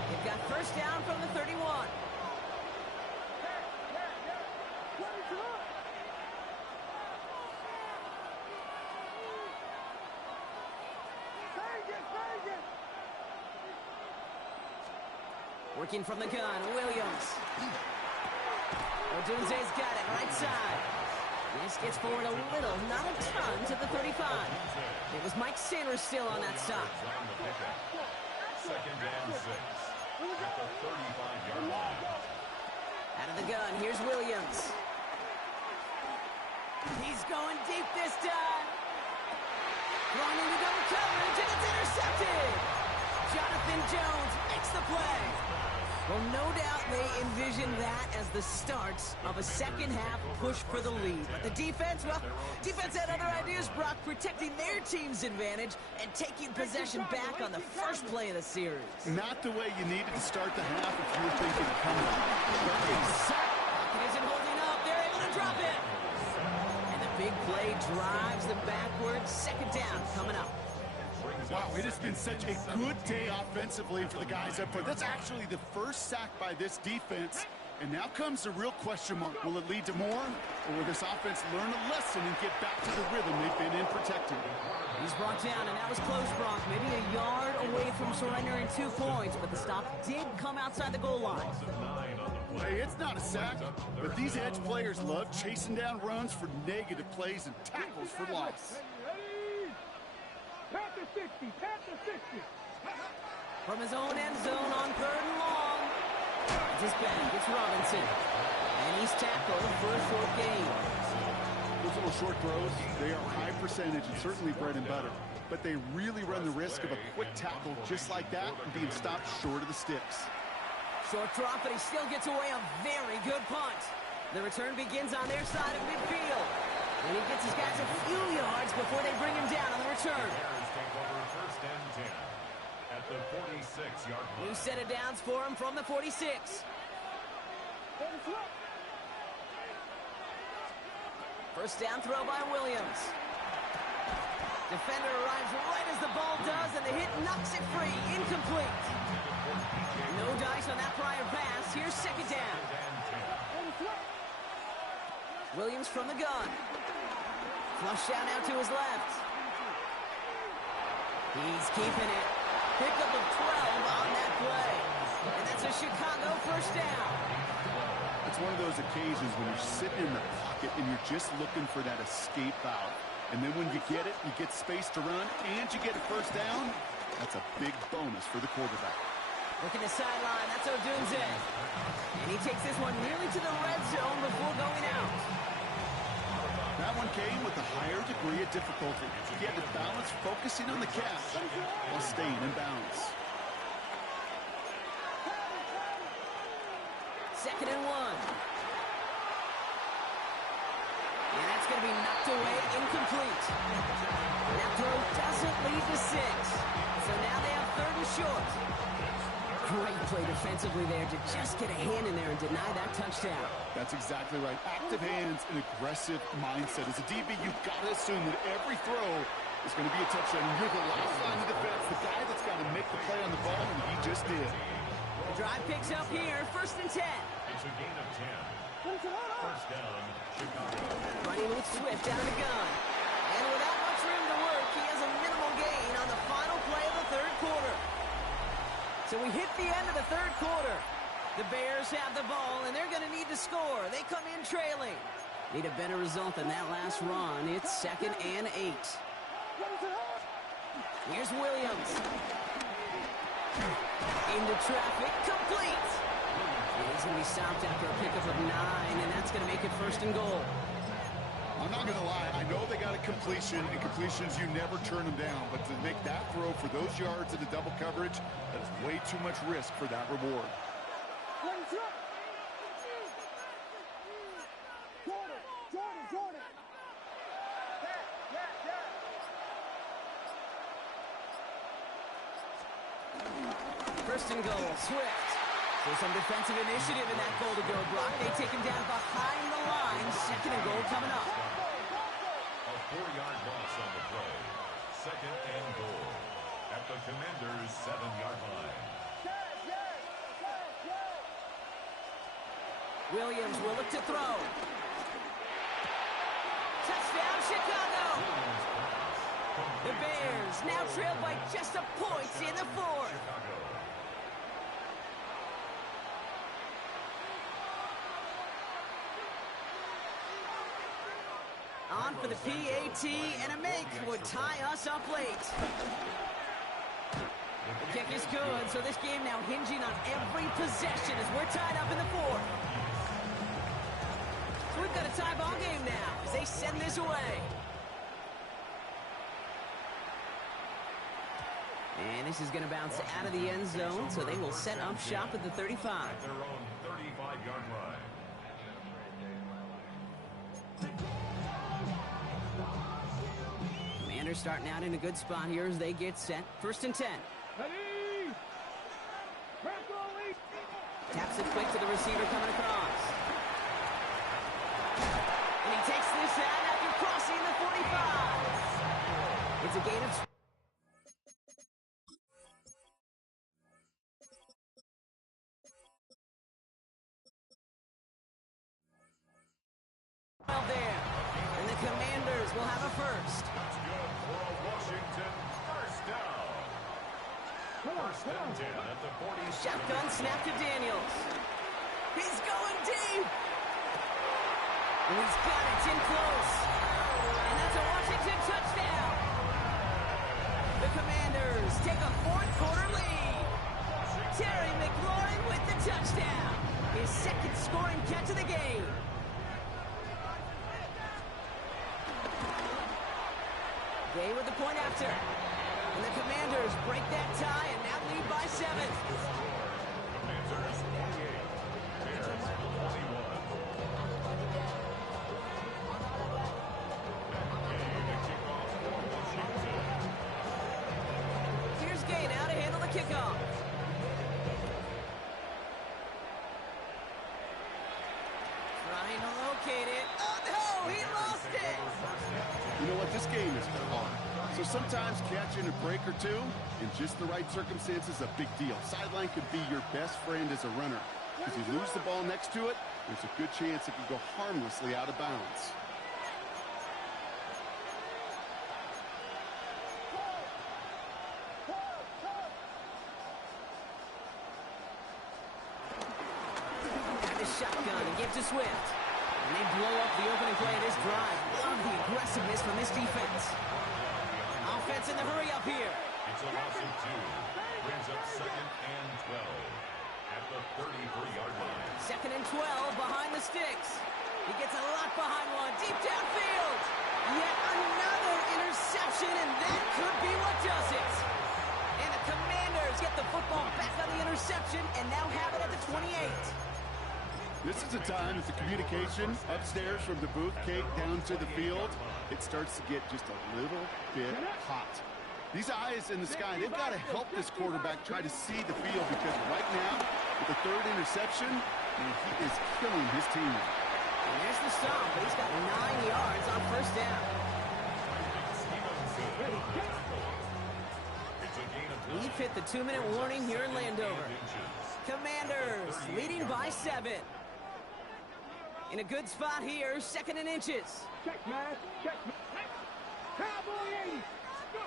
They've got 1st down from the 31. Working from the gun, Williams. Odunze's got it, right side. This gets forward a little, not a ton, to the 35. It was Mike Sanders still on that stop. Second and 6 at the 35-yard line. Out of the gun, here's Williams. He's going deep this time. Throwing into double coverage, and it's intercepted. Jonathan Jones makes the play. Well, no doubt they envisioned that as the start of a second-half push for the lead. But the defense, well, defense had other ideas, Brock, protecting their team's advantage and taking possession back on the first play of the series. Not the way you needed to start the half if you were thinking comeback. It isn't holding up. They're able to drop it. And the big play drives them backwards. Second down coming up. Wow, it has been such a good day offensively for the guys up front. That's actually the first sack by this defense. And now comes the real question mark. Will it lead to more? Or will this offense learn a lesson and get back to the rhythm they've been in protecting? He's brought down, and that was close, Brock. Maybe a yard away from surrendering 2 points, but the stop did come outside the goal line. Hey, it's not a sack, but these edge players love chasing down runs for negative plays and tackles for loss. Panther 60, Panther 60. From his own end zone on 3rd and long. It's back, it's Robinson. And he's tackled for a short gain. Those little short throws, they are high percentage and certainly bread and butter. But they really run the risk of a quick tackle just like that and being stopped short of the sticks. Short drop, but he still gets away a very good punt. The return begins on their side of midfield. And he gets his guys a few yards before they bring him down on the return. Bears take over first and 10 at the 46-yard line. New set of downs for him from the 46. First down throw by Williams. Defender arrives right as the ball does, and the hit knocks it free. Incomplete. No dice on that prior pass. Here's second down. Williams from the gun. Flush out now to his left. He's keeping it. Pickup of 12 on that play. And that's a Chicago first down. It's one of those occasions when you're sitting in the pocket and you're just looking for that escape valve. And then when you get it, you get space to run, and you get a first down. That's a big bonus for the quarterback. Looking the sideline, that's Odunze. And he takes this one nearly to the red zone before going out. That one came with a higher degree of difficulty. He had to balance focusing on the catch while staying in bounds. Second and 1. And that's going to be knocked away, incomplete. That throw doesn't lead to 6. So now they have 3rd and short. Great play defensively there to just get a hand in there and deny that touchdown. That's exactly right. Active hands and aggressive mindset. As a DB, you've got to assume that every throw is going to be a touchdown. And you're the last line of defense, the guy that's got to make the play on the ball, and he just did. The drive picks up here, first and 10. It's a gain of 10. First down, Chicago. Running with Swift out of the gun. And without much room to work, he has a minimal gain on the final play of the 3rd quarter. So we hit the end of the 3rd quarter. The Bears have the ball, and they're going to need to score. They come in trailing. Need a better result than that last run. It's 2nd and 8. Here's Williams. Into traffic, complete. He's going to be stopped after a pickup of 9, and that's going to make it 1st and goal. I'm not going to lie. I know they got a completion, and completions, you never turn them down. But to make that throw for those yards in the double coverage, that is way too much risk for that reward. Jordan. First and goal, Swift. So some defensive initiative in that goal to go block. They take him down behind the line. 2nd and goal coming up. A 4-yard loss on the play. 2nd and goal at the Commanders' 7-yard line. Williams will look to throw. Touchdown, Chicago! The Bears now trail by just a point in the 4th. on for the PAT, and a make would tie us up late. The kick is good, so this game now hinging on every possession as we're tied up in the fourth. So we've got a tie ball game now as they send this away. And this is going to bounce out of the end zone, so they will set up shop at the 35. At their own 35-yard line. Commanders starting out in a good spot here as they get set. 1st and 10. Ready! Taps it quick to the receiver coming across. And he takes this out after crossing the 45. It's a gain of 12 there. And the Commanders will have a first. That's good for a Washington first down. First and 10 at the 40. Shotgun snap to Daniels. He's going deep. And he's got it in close. And that's a Washington touchdown. The Commanders take a fourth-quarter lead. Terry McLaurin with the touchdown. His second scoring catch of the game. Gay with the point after. And the Commanders break that tie and now lead by 7. Commanders 28. Bears 21. Here's Gay now to handle the kickoff. Trying to locate it. Oh no, he lost it. You know what? This game is hard. So sometimes catching a break or two in just the right circumstances is a big deal. Sideline could be your best friend as a runner. If you lose the ball next to it, there's a good chance it could go harmlessly out of bounds. Got his shotgun and gives to Swift. And they blow up the opening play of this drive. Love the aggressiveness from this defense. Offense in the hurry up here. It's a loss of 2. Brings up 2nd and 12 at the 33-yard line. 2nd and 12 behind the sticks. He gets a lot behind one. Deep downfield. Yet another interception, and that could be what does it. And the Commanders get the football back on the interception and now have it at the 28. This is a time that the communication upstairs from the booth cake down to the field, it starts to get just a little bit hot. These eyes in the sky, they've got to help this quarterback try to see the field because right now, with the 3rd interception, he is killing his team. And there's the stop, but he's got 9 yards on 1st down. We've hit the 2-minute warning here in Landover. Commanders leading by 7. In a good spot here, 2nd and inches. Check, man. Check, man. Cowboy 80. Go.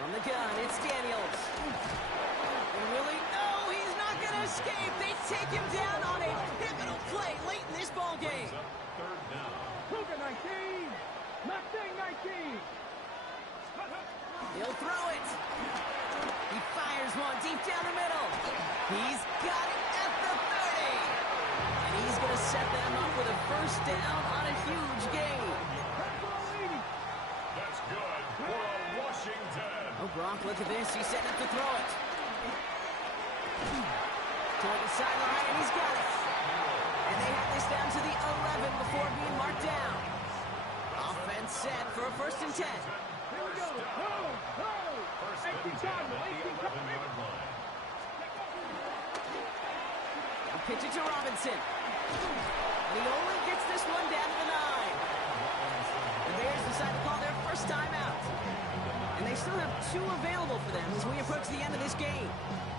From the gun, it's Daniels. And really, no, he's not going to escape. They take him down on a pivotal play late in this ball game. 3rd down. Cougar 19. Mustang 19. He'll throw it. He fires one deep down the middle. He's got it at the 30. And he's going to set them up with a 1st down on a huge gain. That's good for a Washington. Oh, Brock, look at this. He's setting up to throw it. Toward the sideline, and he's got it. And they have this down to the 11 before being marked down. Offense set for a 1st and 10. Here we go. Ho, ho. First and 10 at the 11-yard line. They'll pitch it to Robinson. And he only gets this one down to the 9. The Bears decide to call their first timeout. And they still have 2 available for them as we approach the end of this game.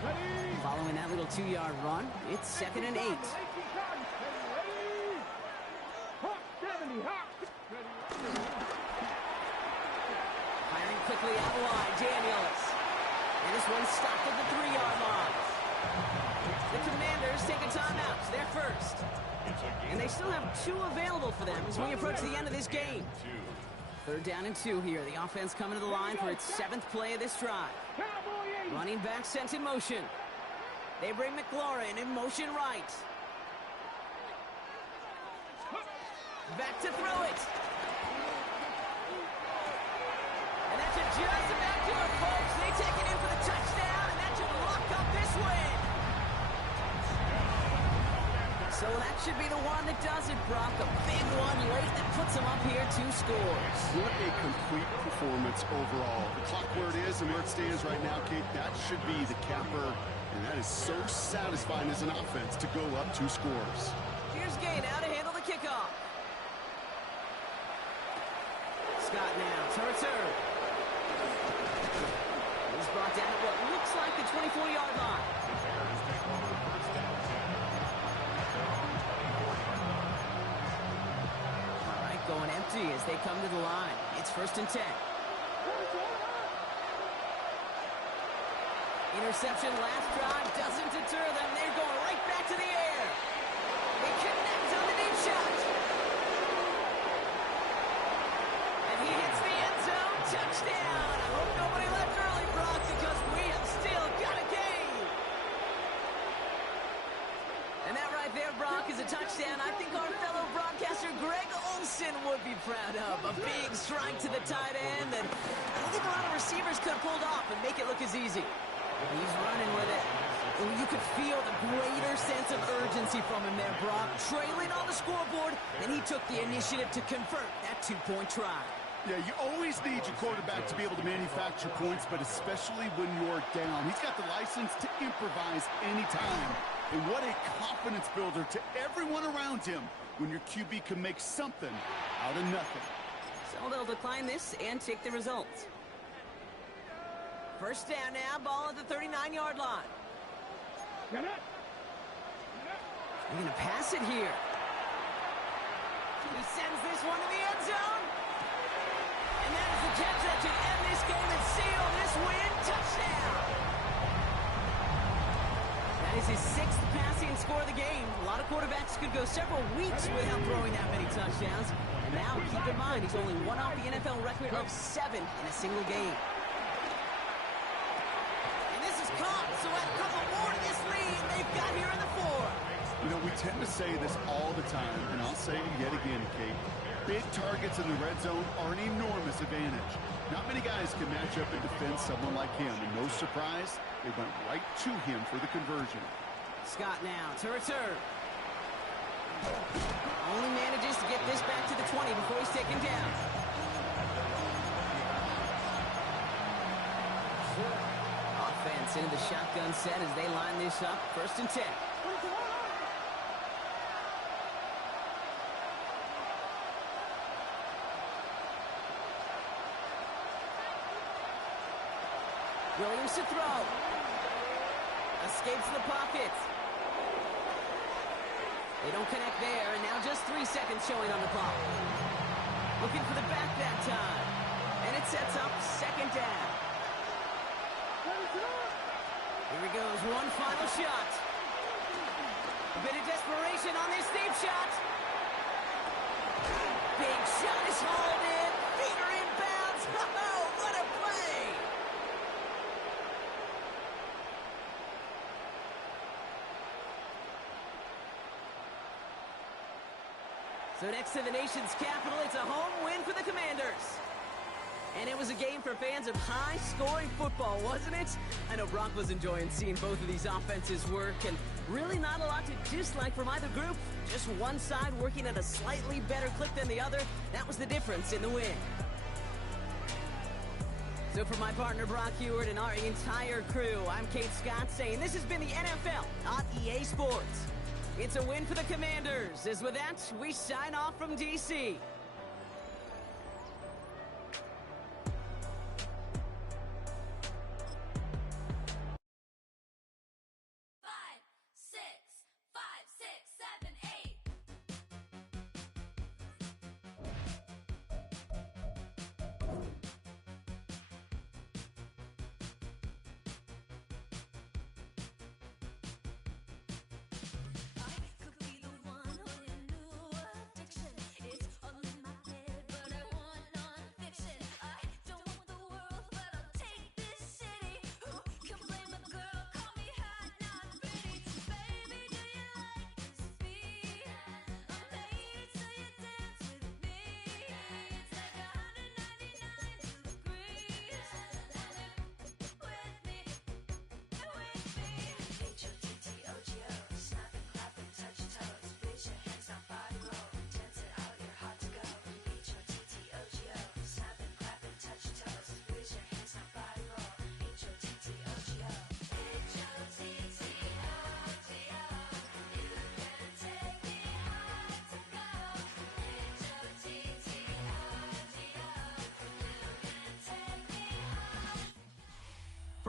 Ready. Following that little 2-yard run, it's 2nd and 8. Ready. Hawk 70. Hawk. Firing quickly out wide, Daniels. And this one's stopped at the 3-yard line. The Commanders take a timeout. They're first. And they still have 2 available for them as we approach the end of this game. Third down and 2 here. The offense coming to the line for its 7th play of this drive. Running back sent in motion. They bring McLaurin in motion right. Back to throw it. And that should just about do it, folks. They take it in for the touchdown, and that should lock up this win. So that should be the one that does it, Brock. A big one late that puts them up here 2 scores. What a complete performance overall. The clock where it is and where it stands right now, Kate, that should be the capper. And that is so satisfying as an offense to go up 2 scores. Here's Gay now to handle the kickoff. Scott now to return. He's brought down at what looks like the 24-yard line. All right, going empty as they come to the line. It's 1st and 10. Interception last drive doesn't deter them. They're going right back to the air. They connect on the deep shot. And he hits the end zone. Touchdown. I hope nobody left early, Brock, because we have still got a game. And that right there, Brock, is a touchdown I think our fellow broadcaster Greg Olsen would be proud of. A big strike to the tight end that I don't think a lot of receivers could have pulled off and make it look as easy. He's running with it. And you could feel the greater sense of urgency from him there, Brock. Trailing on the scoreboard, and he took the initiative to convert that 2-point try. Yeah, you always need your quarterback to be able to manufacture points, but especially when you're down. He's got the license to improvise anytime. And what a confidence builder to everyone around him when your QB can make something out of nothing. So they'll decline this and take the results. First down now, ball at the 39-yard line. They're going to pass it here. He sends this one to the end zone. And that is the catch that should end this game and seal this win. Touchdown. That is his 6th passing score of the game. A lot of quarterbacks could go several weeks without throwing that many touchdowns. And now, keep in mind, he's only one off the NFL record of 7 in a single game. Caught, so add a couple more to this lead they've got here in the 4th. You know, we tend to say this all the time, and I'll say it yet again, Kate. Big targets in the red zone are an enormous advantage. Not many guys can match up and defend someone like him, and no surprise, they went right to him for the conversion. Scott now to return. Only manages to get this back to the 20 before he's taken down. Offense into the shotgun set as they line this up. 1st and 10. Williams to throw. Escapes the pocket. They don't connect there, and now just 3 seconds showing on the clock. Looking for the back that time. And it sets up 2nd down. Here he goes, one final shot. A bit of desperation on this deep shot. Big shot is hauled in. Feet are inbounds. Oh, what a play! So next to the nation's capital, it's a home win for the Commanders. And it was a game for fans of high-scoring football, wasn't it? I know Brock was enjoying seeing both of these offenses work, and really not a lot to dislike from either group. Just one side working at a slightly better clip than the other. That was the difference in the win. So for my partner Brock Huard and our entire crew, I'm Kate Scott saying this has been the NFL on EA Sports. It's a win for the Commanders, as with that, we sign off from D.C. I could be the one on your new addiction. It's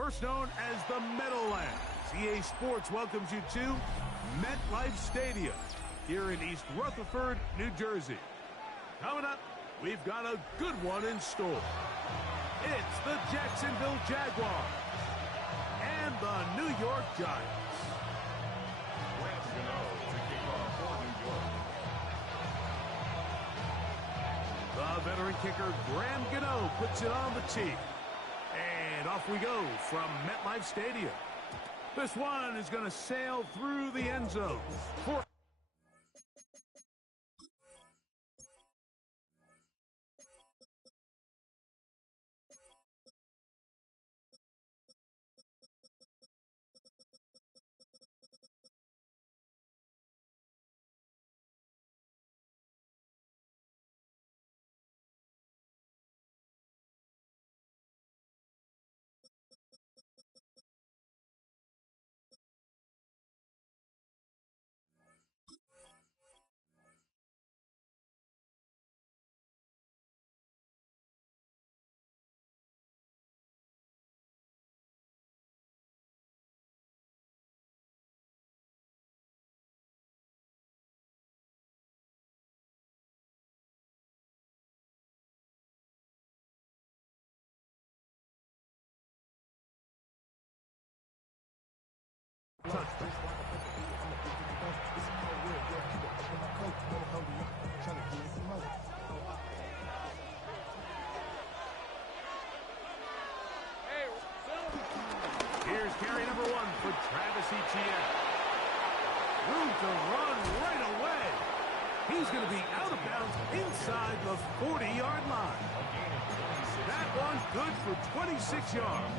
first known as the Meadowlands. EA Sports welcomes you to MetLife Stadium here in East Rutherford, New Jersey. Coming up, we've got a good one in store. It's the Jacksonville Jaguars and the New York Giants. The veteran kicker Graham Gano puts it on the tee. And off we go from MetLife Stadium. This one is going to sail through the end zone. Here's carry number 1 for Travis Etienne. Room to run right away. He's going to be out of bounds inside the 40-yard line. That one good for 26 yards.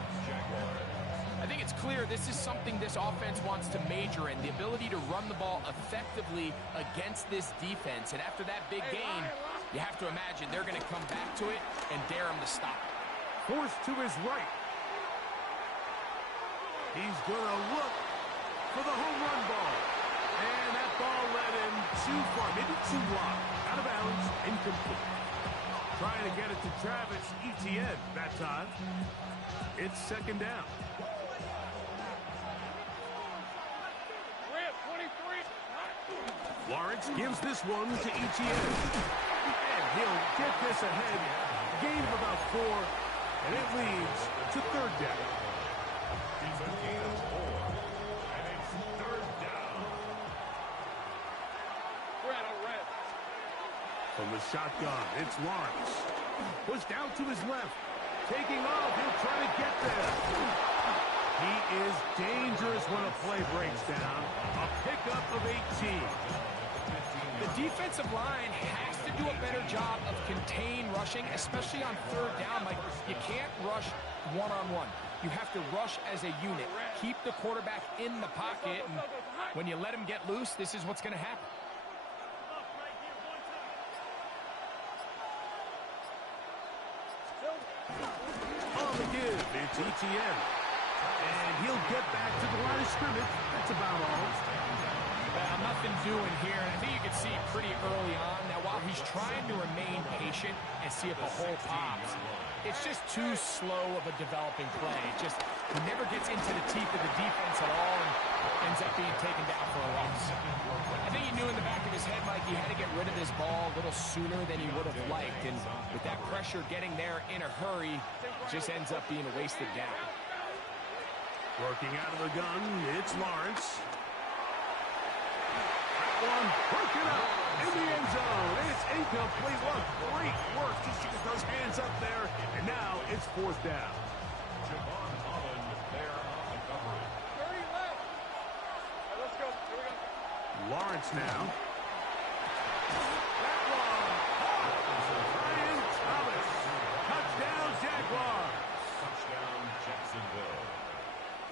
I think it's clear this is something this offense wants to major in, the ability to run the ball effectively against this defense. And after that big gain, you have to imagine they're going to come back to it and dare him to stop it. Forced to his right. He's going to look for the home run ball. And that ball led him too far, maybe too wide. Out of bounds, incomplete. Trying to get it to Travis Etienne that time. It's second down. Lawrence gives this one to Etienne. And he'll get this ahead. Gain of about 4. And it leads to third down. It's a gain of 4. And it's third down. From the shotgun, it's Lawrence. Pushed out to his left. Taking off, he'll try to get there. He is dangerous when a play breaks down. A pickup of 18. The defensive line has to do a better job of contain rushing, especially on third down. Like, you can't rush one-on-one. You have to rush as a unit. Keep the quarterback in the pocket, and when you let him get loose, this is what's going to happen. On the give, it's Etienne. And he'll get back to the line of scrimmage. That's about all. Well, nothing doing here. I think you can see pretty early on. Now, while he's trying to remain patient and see if a hole pops, it's just too slow of a developing play. He never gets into the teeth of the defense at all and ends up being taken down for a loss. I think he knew in the back of his head, Mike, he had to get rid of this ball a little sooner than he would have liked. And with that pressure getting there in a hurry, it just ends up being a wasted down. Working out of the gun, it's Lawrence. That one broken up in the end zone. It's incomplete. What great work just to get those hands up there. And now it's fourth down. Javon Holland there on the coverage. 30 left. Right, let's go. Here we go. Lawrence now. That one. Brian Thomas. Touchdown, Jaguars. Touchdown, Jacksonville.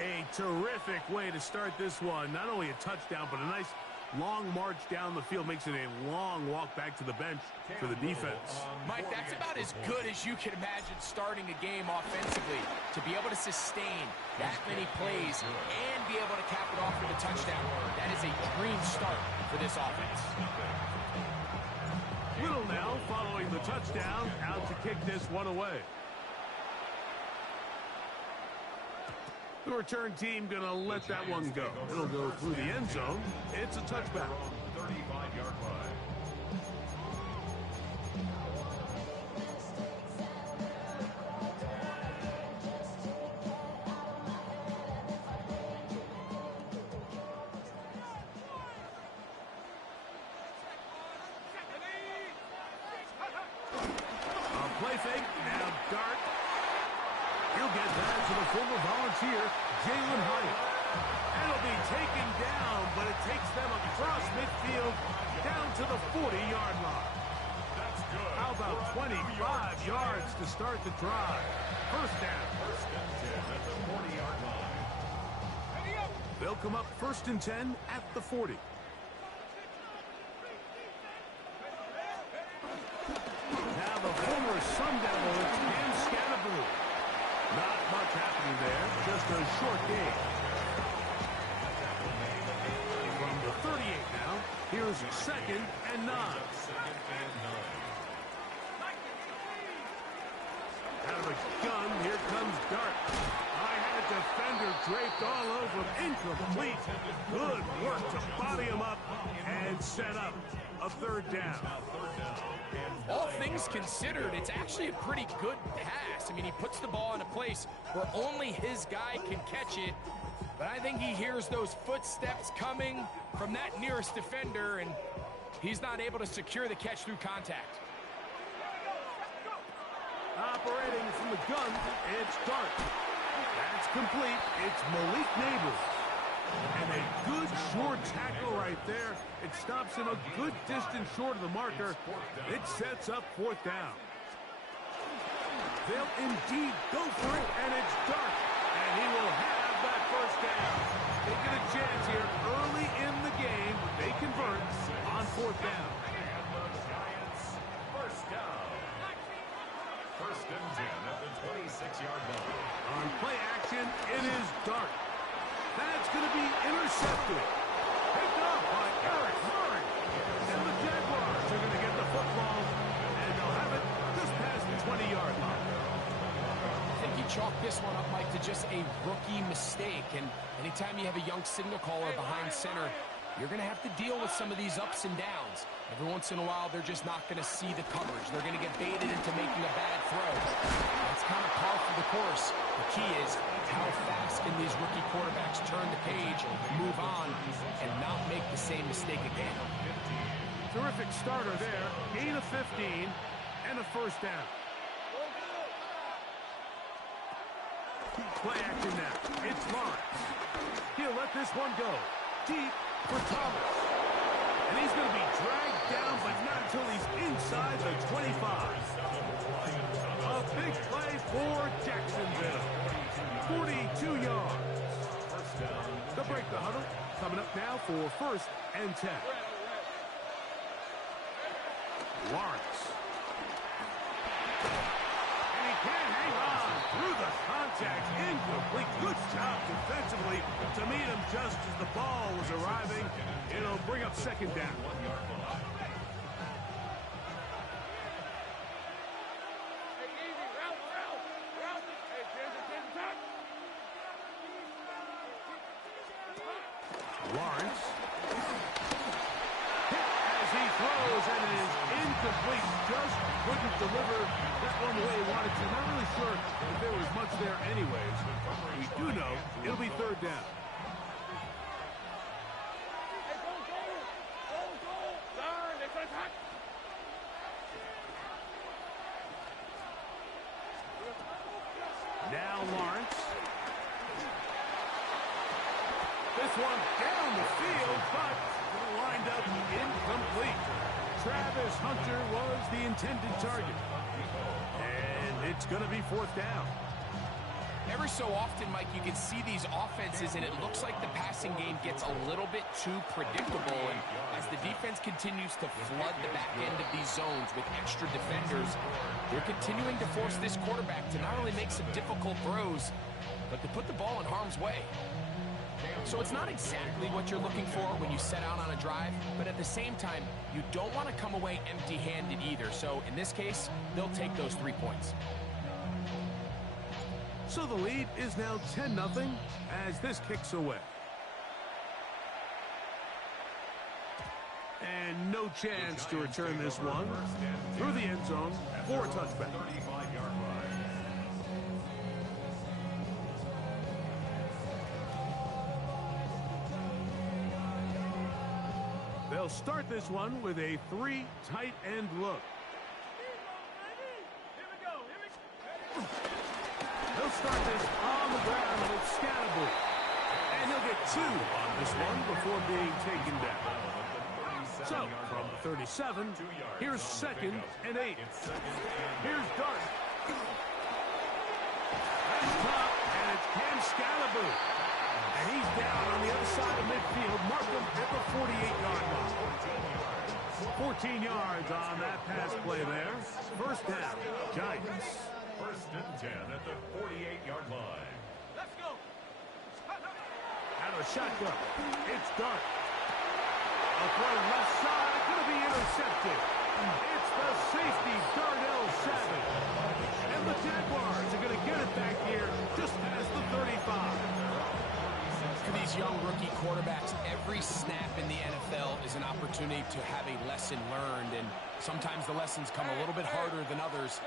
A terrific way to start this one. Not only a touchdown, but a nice long march down the field. Makes it a long walk back to the bench for the defense. Mike, that's about as good as you can imagine starting a game offensively. To be able to sustain that many plays and be able to cap it off with a touchdown, that is a dream start for this offense. Little now following the touchdown, out to kick this one away. The return team going to let that one go. It'll go through the end zone. It's a touchback. 35-yard line. Play fake, now Dart. He'll get that to the former Volunteer, Jalen Hyatt. And it'll be taken down, but it takes them across midfield down to the 40-yard line. That's good. How about 25 yards to start the drive? First down. First and 10 at the 40-yard line. They'll come up first and 10 at the 40. Now the former Sun Devil, it's Cam Scatterboo. Not much happening there, just a short game. From the 38 now, here's second and 9. Out of a gun, here comes Dart. I had a defender draped all over him, incomplete. Good work to body him up and set up a third down. All things considered, it's actually a pretty good pass. I mean, he puts the ball in a place where only his guy can catch it. But I think he hears those footsteps coming from that nearest defender, and he's not able to secure the catch through contact. Operating from the gun, it's Dart. That's complete. It's Malik Neighbors. And a good short tackle right there. It stops him a good distance short of the marker. It sets up fourth down. They'll indeed go for it, and it's Dart. And he will have that first down. They get a chance here early in the game. They convert on fourth down. First down. First and 10 at the 26-yard line. On play action, it is Dart. That's going to be intercepted. Picked up by Eric Murray. And the Jaguars are going to get the football, and they'll have it just past the 20-yard line. I think you chalk this one up, Mike, to just a rookie mistake. And anytime you have a young signal caller behind center, you're going to have to deal with some of these ups and downs. Every once in a while, they're just not going to see the coverage. They're going to get baited into making a bad throw. That's kind of par for the course. The key is how fast can these rookie quarterbacks turn the page, move on, and not make the same mistake again. Terrific starter there. Gain of 15 and a first down. Play action now. It's Lawrence. He'll let this one go. Deep for Thomas. And he's going to be dragged down, but not until he's inside the 25. A big play for Jacksonville. 42 yards. They'll break the huddle. Coming up now for first and 10. Lawrence. And he can't hang on through the contact. Incomplete. Good job defensively to meet him just as the ball was arriving. It'll bring up second down. Lawrence. Hit as he throws, and it is incomplete. Just couldn't deliver that one the way he wanted to. Not really sure if there was much there anyways. We do know it'll be third down. Now Lawrence. This one down the field, but lined up incomplete. Travis Hunter was the intended target. And it's going to be fourth down. Every so often, Mike, you can see these offenses, and it looks like the passing game gets a little bit too predictable. And as the defense continues to flood the back end of these zones with extra defenders, they're continuing to force this quarterback to not only make some difficult throws, but to put the ball in harm's way. So it's not exactly what you're looking for when you set out on a drive, but at the same time, you don't want to come away empty-handed either. So in this case, they'll take those 3 points. So the lead is now 10-0 as this kicks away. And no chance to return this one through the end zone for a touchback. 35-yard line. They'll start this one with a 3 tight end look. They'll start this on the ground with Scatterby. And he'll get 2 on this one before being taken down. So, from the 37, here's 2nd and 8. Here's Dart. That's top, and it's Cam Scalaboo. And he's down on the other side of midfield. Mark him at the 48-yard line. 14 yards on that pass play there. First down, Giants. 1st and 10 at the 48-yard line. Let's go. Out of the shotgun, it's Dart. A throw left side, going to be intercepted. It's the safety, Darnell Savage. And the Jaguars are going to get it back here just past the 35. For these young rookie quarterbacks, every snap in the NFL is an opportunity to have a lesson learned, and sometimes the lessons come a little bit harder than others.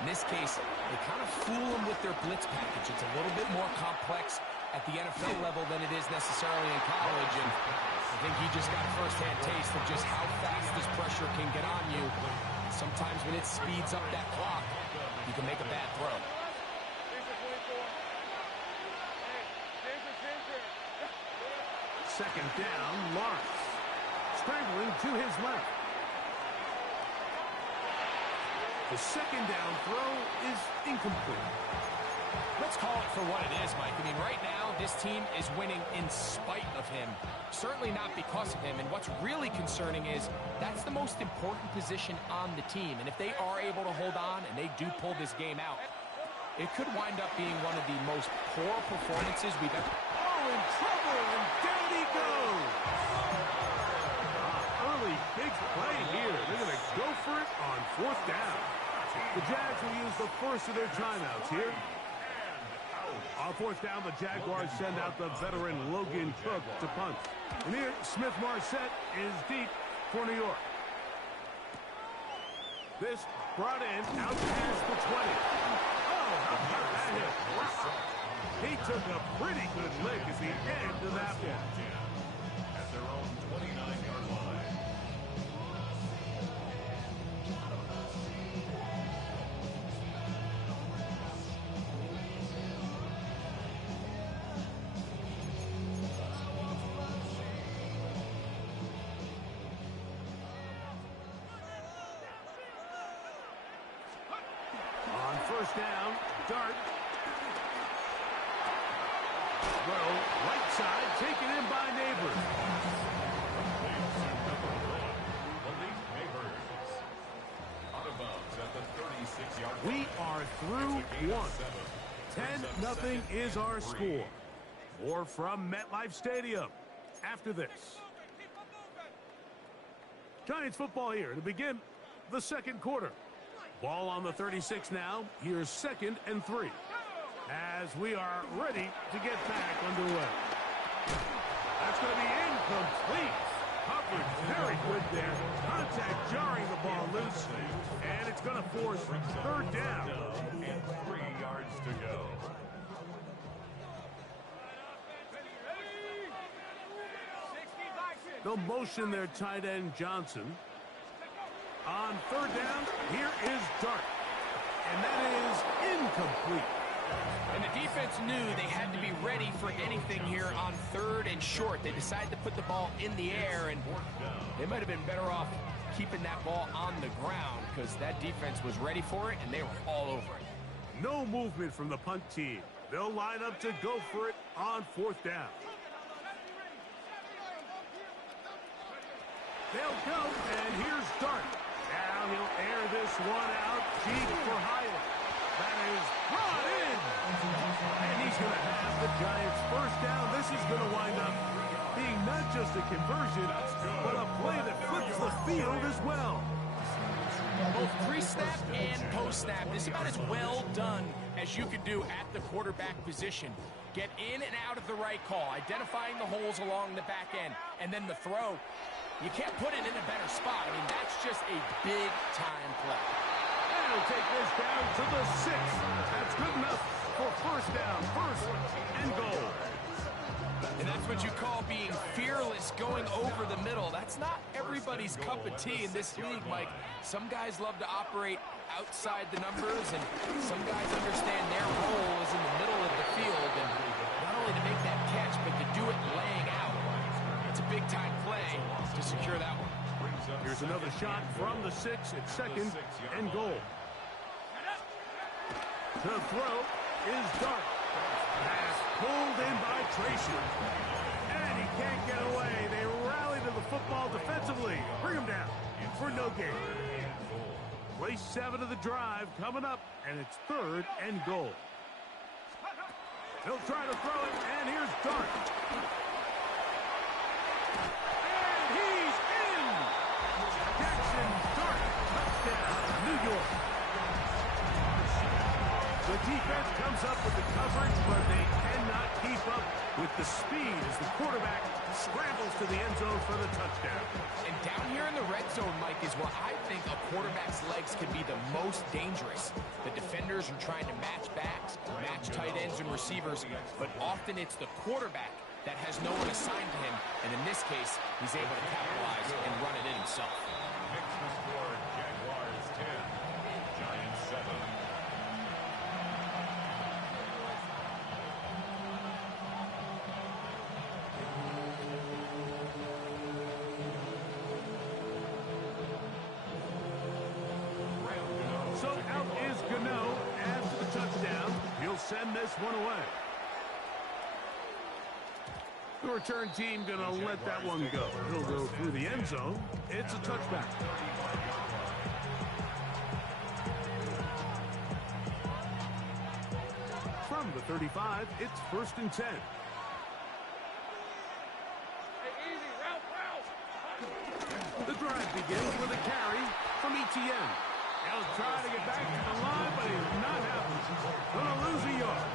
In this case, they kind of fool them with their blitz package. It's a little bit more complex at the NFL level than it is necessarily in college, and I think he just got a first-hand taste of just how fast this pressure can get on you. Sometimes when it speeds up that clock, you can make a bad throw. Second down, Lawrence. Scrambling to his left. The second down throw is incomplete. Let's call it for what it is, Mike. I mean, right now, this team is winning in spite of him. Certainly not because of him. And what's really concerning is that's the most important position on the team. And if they are able to hold on and they do pull this game out, it could wind up being one of the most poor performances we've ever... Oh, in trouble, and down he goes. Early big play here. They're going to go for it on 4th down. The Jags will use the first of their timeouts here. On 4th down, the Jaguars send out the veteran Logan Cook to punt. And here, Smith-Marset is deep for New York. This brought in out past the 20. Oh, how about that hit? Wow. He took a pretty good lick at the end of that one. At their own 29-yard line. On 1st down, Dart. Throw, right side, taken in by Neighbors. Malik Neighbors. Out of bounds at the 36-yard line. We are through one. 10-0 is our score. More from MetLife Stadium after this. Giants football here to begin the second quarter. Ball on the 36 now. Here's 2nd and 3. As we are ready to get back underway. That's going to be incomplete. Coverage very good there. Contact jarring the ball loose. And it's going to force 3rd down. And 3 yards to go. They'll motion their tight end Johnson. On 3rd down, here is Dart. And that is incomplete. And the defense knew they had to be ready for anything here on 3rd and short. They decided to put the ball in the air, and they might have been better off keeping that ball on the ground because that defense was ready for it, and they were all over it. No movement from the punt team. They'll line up to go for it on 4th down. They'll go, and here's Dart. Now he'll air this one out deep for Hyatt. That is brought in. And he's going to have the Giants first down. This is going to wind up being not just a conversion, but a play that flips the field as well. Both pre-snap and post-snap, this is about as well done as you can do at the quarterback position. Get in and out of the right call, identifying the holes along the back end, and then the throw. You can't put it in a better spot. I mean, that's just a big-time play. And he'll take this down to the 6. That's good enough for first down, first and goal. And that's what you call being fearless, going over the middle. That's not everybody's cup of tea in this league, Mike. Some guys love to operate outside the numbers, and some guys understand their role is in the middle of the field, and not only to make that catch, but to do it laying out. It's a big-time play to secure that one. Here's another shot from the 6 at second and goal. The throw is Dart. Pass pulled in by Tracy. And he can't get away. They rally to the football defensively. Bring him down for no gain. Play 7 of the drive coming up, and it's third and goal. He'll try to throw it, and here's Dart. And he's in! Jackson Dart, touchdown, New York. The defense comes up with the coverage, but they cannot keep up with the speed as the quarterback scrambles to the end zone for the touchdown. And down here in the red zone, Mike, is where I think a quarterback's legs can be the most dangerous. The defenders are trying to match backs, match tight ends and receivers, but often it's the quarterback that has no one assigned to him, and in this case, he's able to capitalize and run it in himself. Next to score, Jaguars 10, Giants 7. So out is Gano after the touchdown. He'll send this one away. The return team going to let that one go. He'll go through the end zone. It's a touchback. From the 35, it's first and 10. The drive begins with a carry from Etienne. He'll try to get back to the line, but he's not happening. Gonna lose a yard.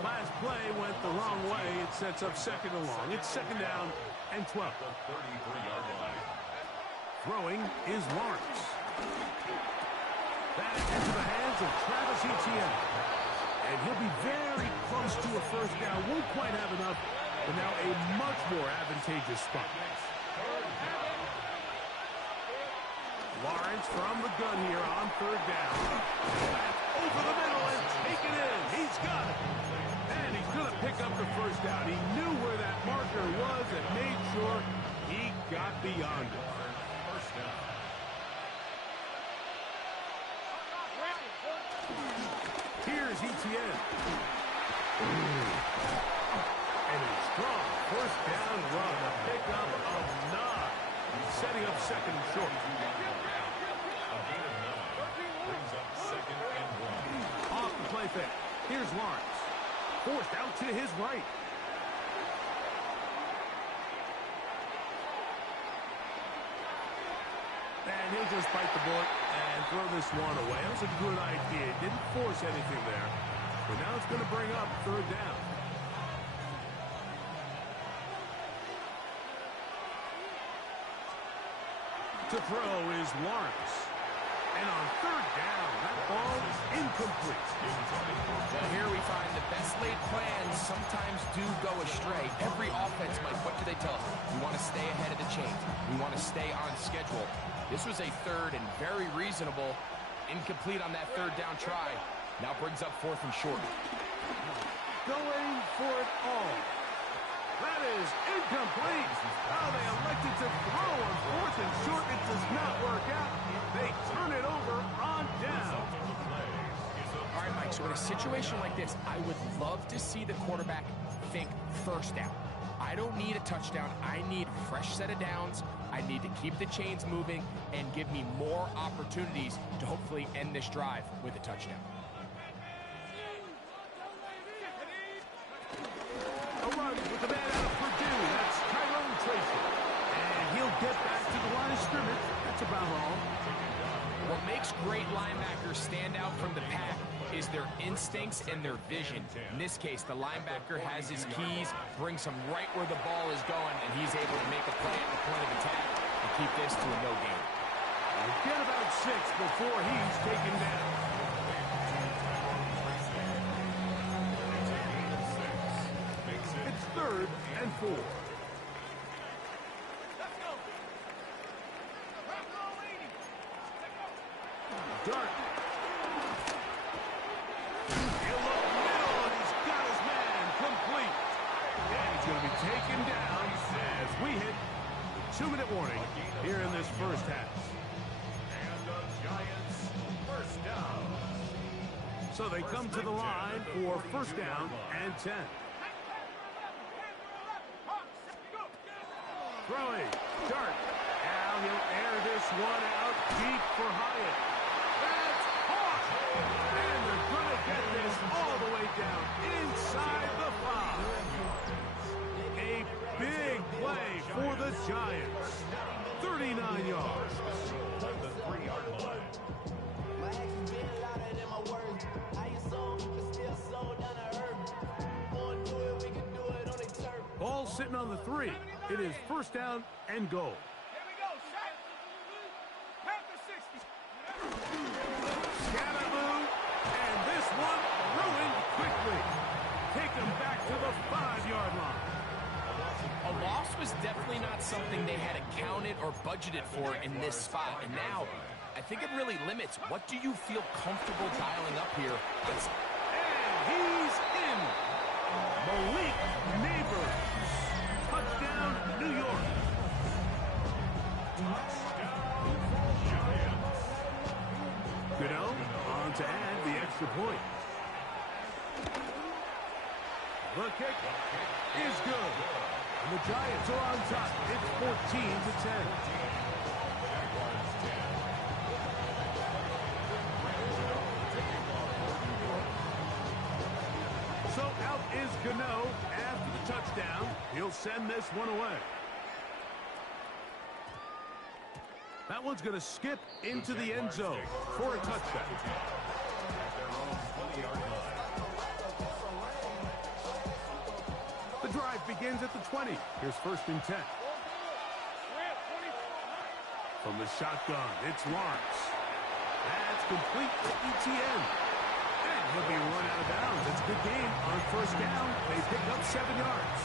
Last play went the wrong way. It sets up second and long. It's second down and 12. 33-yard line. Throwing is Lawrence. That into the hands of Travis Etienne. And he'll be very close to a first down. Won't quite have enough, but now a much more advantageous spot. Lawrence from the gun here on third down. Back over the middle and take it in. He's got it. And he's going to pick up the first down. He knew where that marker was and made sure he got beyond it. First down. Here's Etienne. And a strong first down run. A pickup of 9. Setting up second and short. A gain of 9 brings up second and 1. Off the play fake. Here's Lawrence. Forced out to his right. And he'll just bite the bullet and throw this one away. That was a good idea. Didn't force anything there. But now it's going to bring up third down. To throw is Lawrence. And on third down, that ball is incomplete. Well, here we find the best laid plans sometimes do go astray. Every offense, Mike, what do they tell us? We want to stay ahead of the chains. We want to stay on schedule. This was a third and very reasonable. Incomplete on that third down try. Now brings up fourth and short. Going for it all. That is incomplete. Oh, they elected to throw on fourth and short. It does not work out. They turn it over on down. All right, Mike, so in a situation like this, I would love to see the quarterback think first down. I don't need a touchdown. I need a fresh set of downs. I need to keep the chains moving and give me more opportunities to hopefully end this drive with a touchdown. A run with the man out of Purdue. That's Tyrone Tracy. And he'll get back to the line of scrimmage. That's about all. great linebackers stand out from the pack is their instincts and their vision. In this case, the linebacker has his keys, brings him right where the ball is going, and he's able to make a play at the point of attack and keep this to a no gain. Get about 6 before he's taken down. It's 3rd and 4. Dart. He'll look middle, and he's got his man complete. And he's going to be taken down as we hit the 2-minute warning here in this first half. And the Giants first down. So they come to the line for first down and 10. Throwing. Dart. Now he'll air this one out deep for Hyatt. That's caught! And they're going to get this all the way down inside the 5. A big play for the Giants. 39 yards. At the 3-yard line. Ball sitting on the 3. It is first down and goal. Scatterboo, and this one ruined quickly. Take him back to the 5-yard line. A loss was definitely not something they had accounted or budgeted for in this spot. And now, I think it really limits what do you feel comfortable dialing up here. And he's in. Malik Neighbors. Touchdown, New York. Gano on to add the extra point. The kick is good. And the Giants are on top. It's 14-10. So out is Gano after the touchdown. He'll send this one away. That one's going to skip into the end zone for a touchdown. The drive begins at the 20. Here's first and 10. From the shotgun, it's Lawrence. That's complete to Etienne. And he'll be run out of bounds. It's a good game on first down. They pick up 7 yards.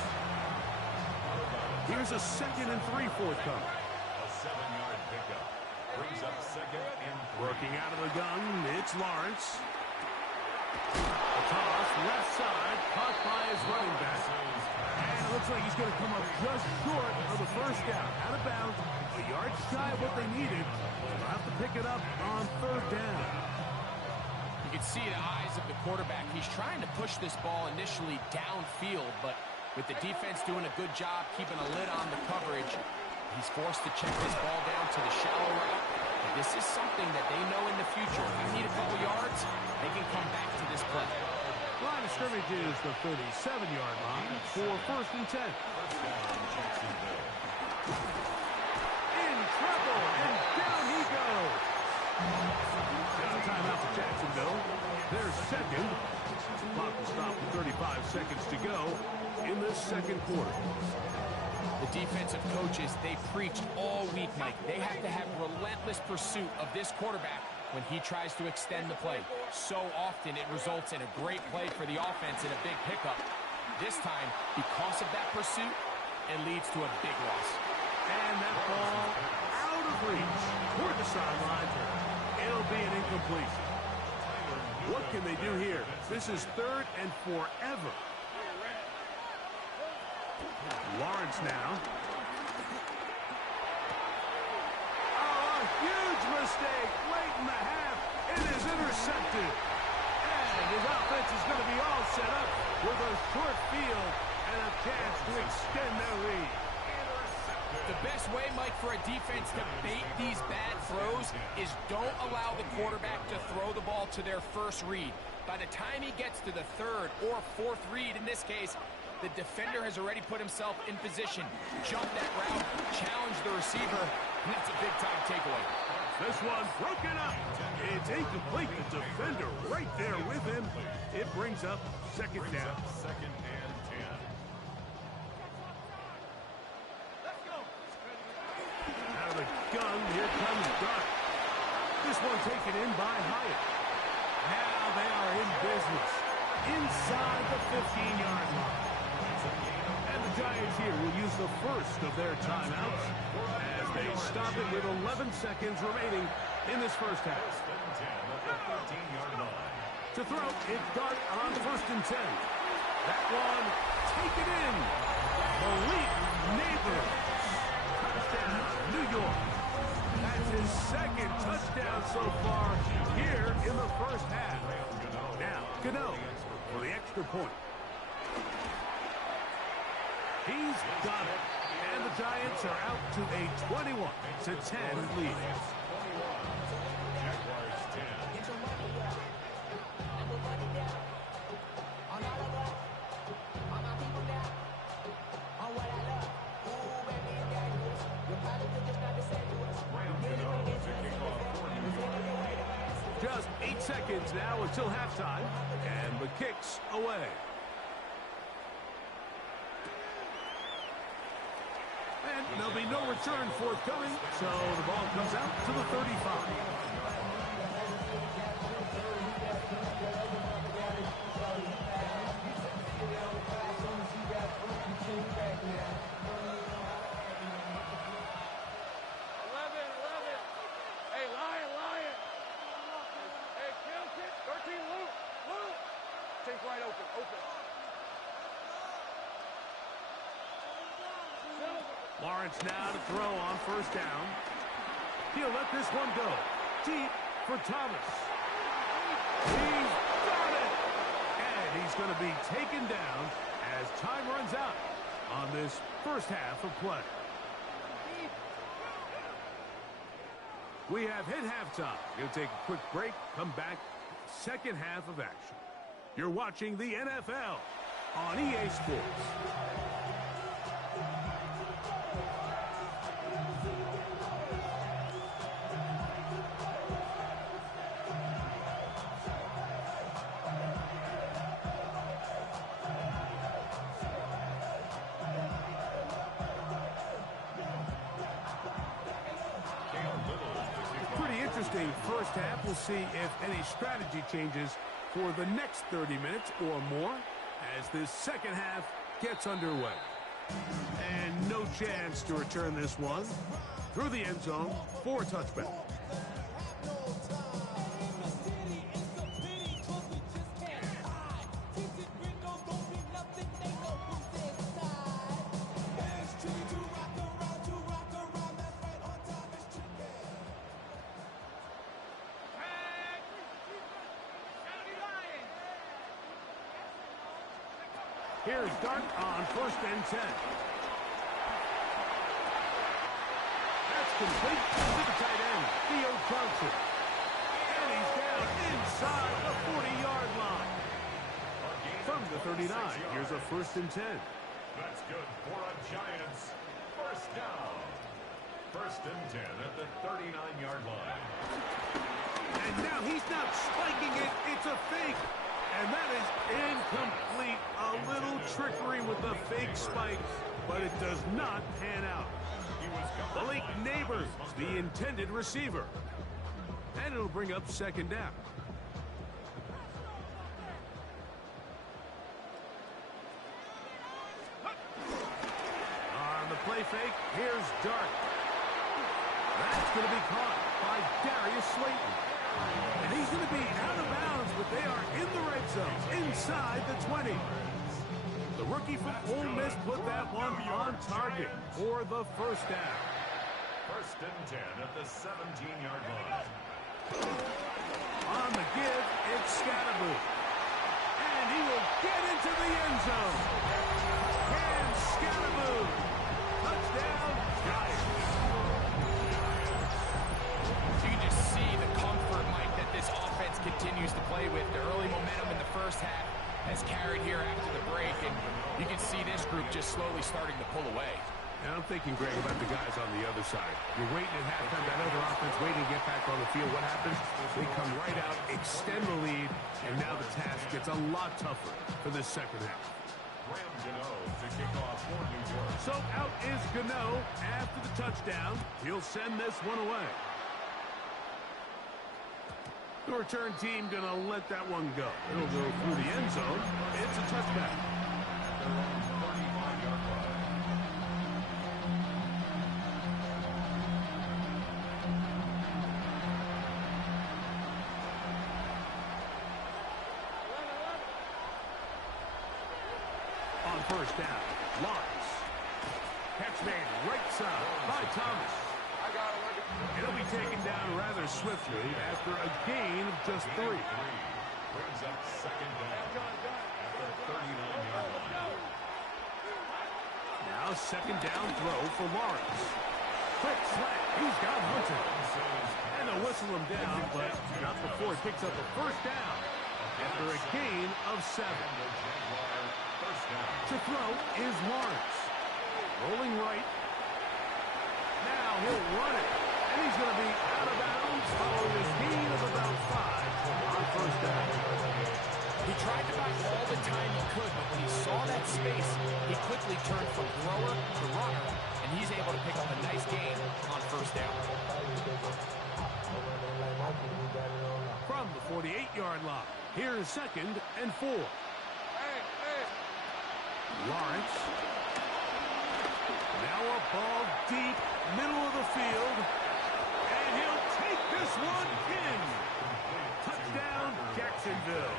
Here's a 2nd and 3 forthcoming. A 7-yard pickup. Brings up 2nd and 3. Working out of the gun, it's Lawrence. A toss, left side, caught by his running back. And it looks like he's going to come up just short of the first down. Out of bounds, a yard shy of what they needed. They'll have to pick it up on 3rd down. You can see the eyes of the quarterback. He's trying to push this ball initially downfield, but with the defense doing a good job keeping a lid on the coverage, he's forced to check this ball down to the shallow route. And this is something that they know in the future. If they need a couple yards, they can come back to this play. Line of scrimmage is the 37-yard line for first and 10. In trouble, and down he goes. Now timeout for Jacksonville. Their second. Clock will stop with 35 seconds to go in this second quarter. The defensive coaches, they preached all week, Mike. They have to have relentless pursuit of this quarterback when he tries to extend the play. So often it results in a great play for the offense and a big pickup. This time, because of that pursuit, it leads to a big loss. And that ball out of reach toward the sideline. It'll be an incompletion. What can they do here? This is 3rd and forever. Lawrence now. Oh, a huge mistake late in the half. It is intercepted. And his offense is going to be all set up with a short field and a chance to extend their lead. The best way, Mike, for a defense to bait these bad throws is don't allow the quarterback to throw the ball to their first read. By the time he gets to the 3rd or 4th read, in this case, the defender has already put himself in position, jumped that route, challenged the receiver, And that's a big-time takeaway. This one broken up. It's incomplete. The defender right there with him. It brings up second down. Second and 10. Out of the gun, here comes Dart. This one taken in by Hyatt. Now they are in business. Inside the 15-yard line. And the Giants here will use the first of their timeouts as they stop it with 11 seconds remaining in this first half. To throw, it's Dart on first and 10. That one taken in. Malik Neighbors. Touchdown, New York. That's his second touchdown so far here in the first half. Now, Gano for the extra point. He's got it. And the Giants are out to a 21-10 lead. Jaguars 10. Just 8 seconds now until halftime, and the kick's away. And there'll be no return forthcoming, so the ball comes out to the 35. Wide open. Lawrence now to throw on first down. He'll let this one go. Deep for Thomas. He's got it! And he's going to be taken down as time runs out on this first half of play. We have hit halftime. We'll take a quick break, come back, second half of action. You're watching the NFL on EA Sports. Pretty interesting first half. We'll see if any strategy changes for the next 30 minutes or more as this second half gets underway. And no chance to return this one through the end zone for a touchback. Here's Dart on first and 10. That's complete to the tight end, Theo Johnson. And he's down inside the 40-yard line. From the 39, here's a first and 10. That's good for a Giants first down. First and 10 at the 39-yard line. And now he's not spiking it. It's a fake. And that is incomplete. A little trickery with the fake spike, but it does not pan out. Malik Neighbors, the intended receiver. And it'll bring up second down. On the play fake, here's Dart. That's going to be caught by Darius Slayton. And he's going to be out of bounds, but they are in the red zone, inside the 20. The rookie from Ole Miss put that one on target for the first down. First and 10 at the 17-yard line. On the give, it's Scatterboo. And he will get into the end zone. And Scatterboo. Touchdown, Giants. You can just see the comfort, Mike, that this offense continues to play with. The early momentum in the first half has carried here after the break, and you can see this group just slowly starting to pull away. And I'm thinking, Greg, about the guys on the other side. You're waiting at halftime, that other offense waiting to get back on the field. What happens? They come right out, extend the lead, and now the task gets a lot tougher for this second half. Graham Gano to kick off for New York. So out is Gano after the touchdown. He'll send this one away. The return team going to let that one go. It'll go through the end zone. It's a touchback. They're on 35-yard line. On first down, Lawrence. Catch made right side by Thomas. And he'll be taken down rather swiftly after a gain of just 3. Brings up second down at the 39-yard line. Now second down throw for Lawrence. Quick slant. He's got Hunter. And they'll whistle him down, but not before he picks up a first down after a gain of 7. To throw is Lawrence. Rolling right. Now he'll run it. And he's going to be out of bounds following a gain of about 5 on first down. He tried to buy all the time he could, but when he saw that space, he quickly turned from thrower to runner, and he's able to pick up a nice gain on first down. From the 48-yard line, here's second and 4. Lawrence. Now a ball deep, middle of the field. And he'll take this one in. Touchdown, Jacksonville.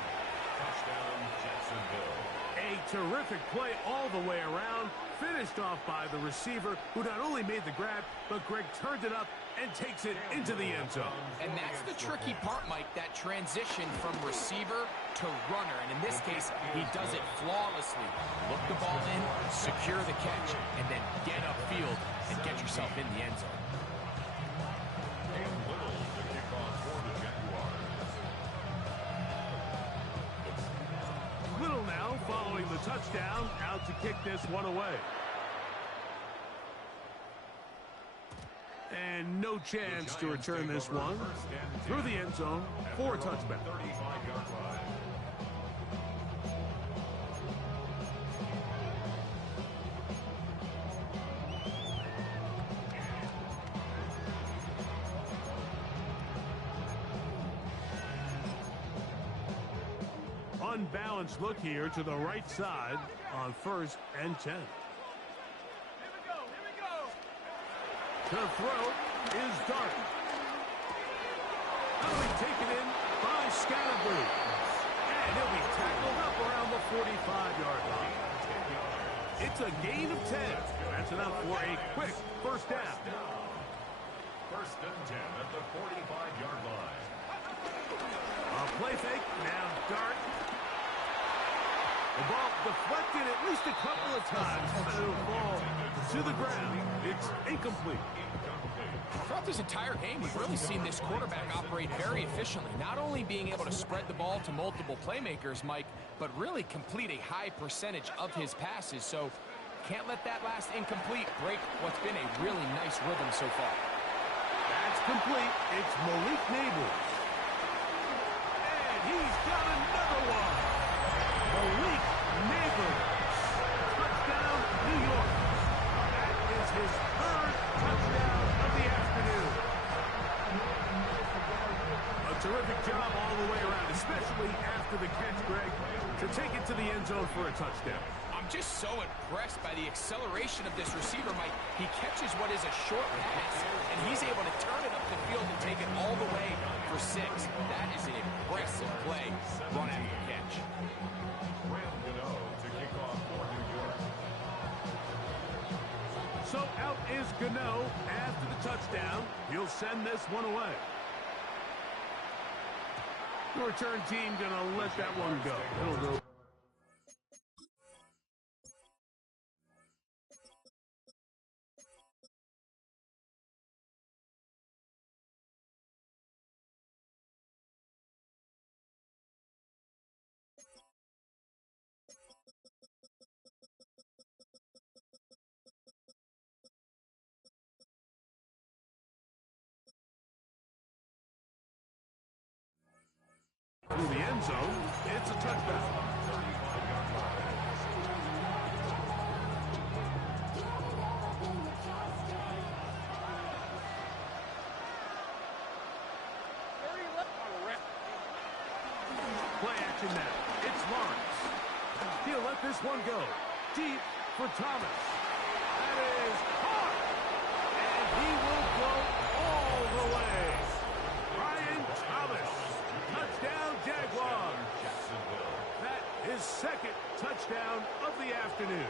Touchdown, Jacksonville. A terrific play all the way around. Finished off by the receiver, who not only made the grab, but Greg turned it up and takes it into the end zone. And that's the tricky part, Mike, that transition from receiver to runner. And in this case, he does it flawlessly. Look the ball in, secure the catch, and then get upfield and get yourself in the end zone. And Little to kick off for the Jaguars. Little now following the touchdown, out to kick this one away. And no chance to return this one through the end zone for a touchback. 35-yard line. Unbalanced look here to the right side on first and 10. The throw is Dart. That'll be taken in by Scalaboo. And he'll be tackled up around the 45-yard line. It's a gain of 10. That's enough for a quick first down. First and 10 at the 45-yard line. A play fake. Now Dart. The ball deflected at least a couple of times, but it'll fall to the ground. It's incomplete. Throughout this entire game, we've really seen this quarterback operate very efficiently, not only being able to spread the ball to multiple playmakers, Mike, but really complete a high percentage of his passes. So can't let that last incomplete break what's been a really nice rhythm so far. That's complete. It's Malik Neighbors. And he's got another one. Malik Neighbors. Touchdown, New York. That is his third touchdown of the afternoon. A terrific job all the way around, especially after the catch, Greg, to take it to the end zone for a touchdown. I'm just so impressed by the acceleration of this receiver, Mike. He catches what is a short pass, and he's able to turn it up the field and take it all the way for 6. That is an impressive play run after the catch. Graham Gano to kick off for New York. So out is Gano after the touchdown. He'll send this one away. The return team gonna let that one go. It'll go through the end zone. It's a touchdown. Play action now. It's Lawrence. He'll let this one go. Deep for Thomas. That is caught. And he will go all the way. Brian Thomas. Touchdown, Jaguars. That is second touchdown of the afternoon.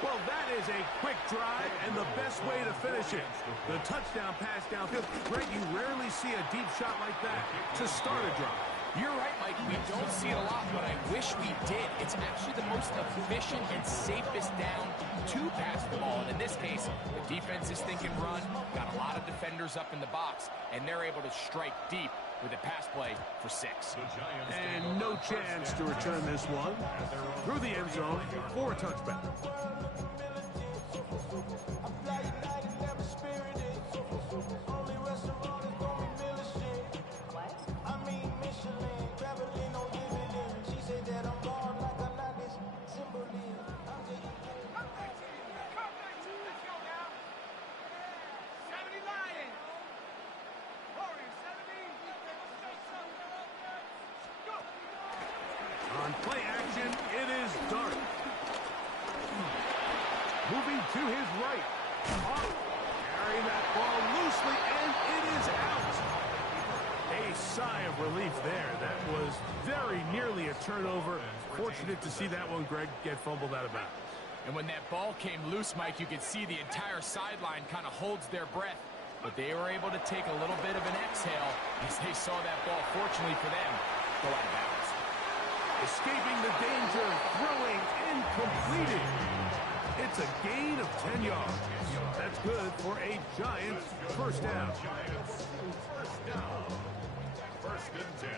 Well, that is a quick drive and the best way to finish it. The touchdown pass downfield. Greg, you rarely see a deep shot like that to start a drive. You're right, Mike. We don't see it a lot, but I wish we did. It's actually the most efficient and safest down to pass the ball. And in this case, the defense is thinking run, got a lot of defenders up in the box, and they're able to strike deep with a pass play for 6. And no chance to return this one. Through the end zone for a touchback. On play action, it is Dart. Moving to his right. Carrying that ball loosely, and it is out. A sigh of relief there. That was very nearly a turnover. Fortunate to see that one, Greg, get fumbled out of bounds. And when that ball came loose, Mike, you could see the entire sideline kind of holds their breath. But they were able to take a little bit of an exhale as they saw that ball, fortunately for them, go out of bounds. Escaping the danger, throwing and completing. It's a gain of 10 yards. That's good for a Giants first down. First and 10.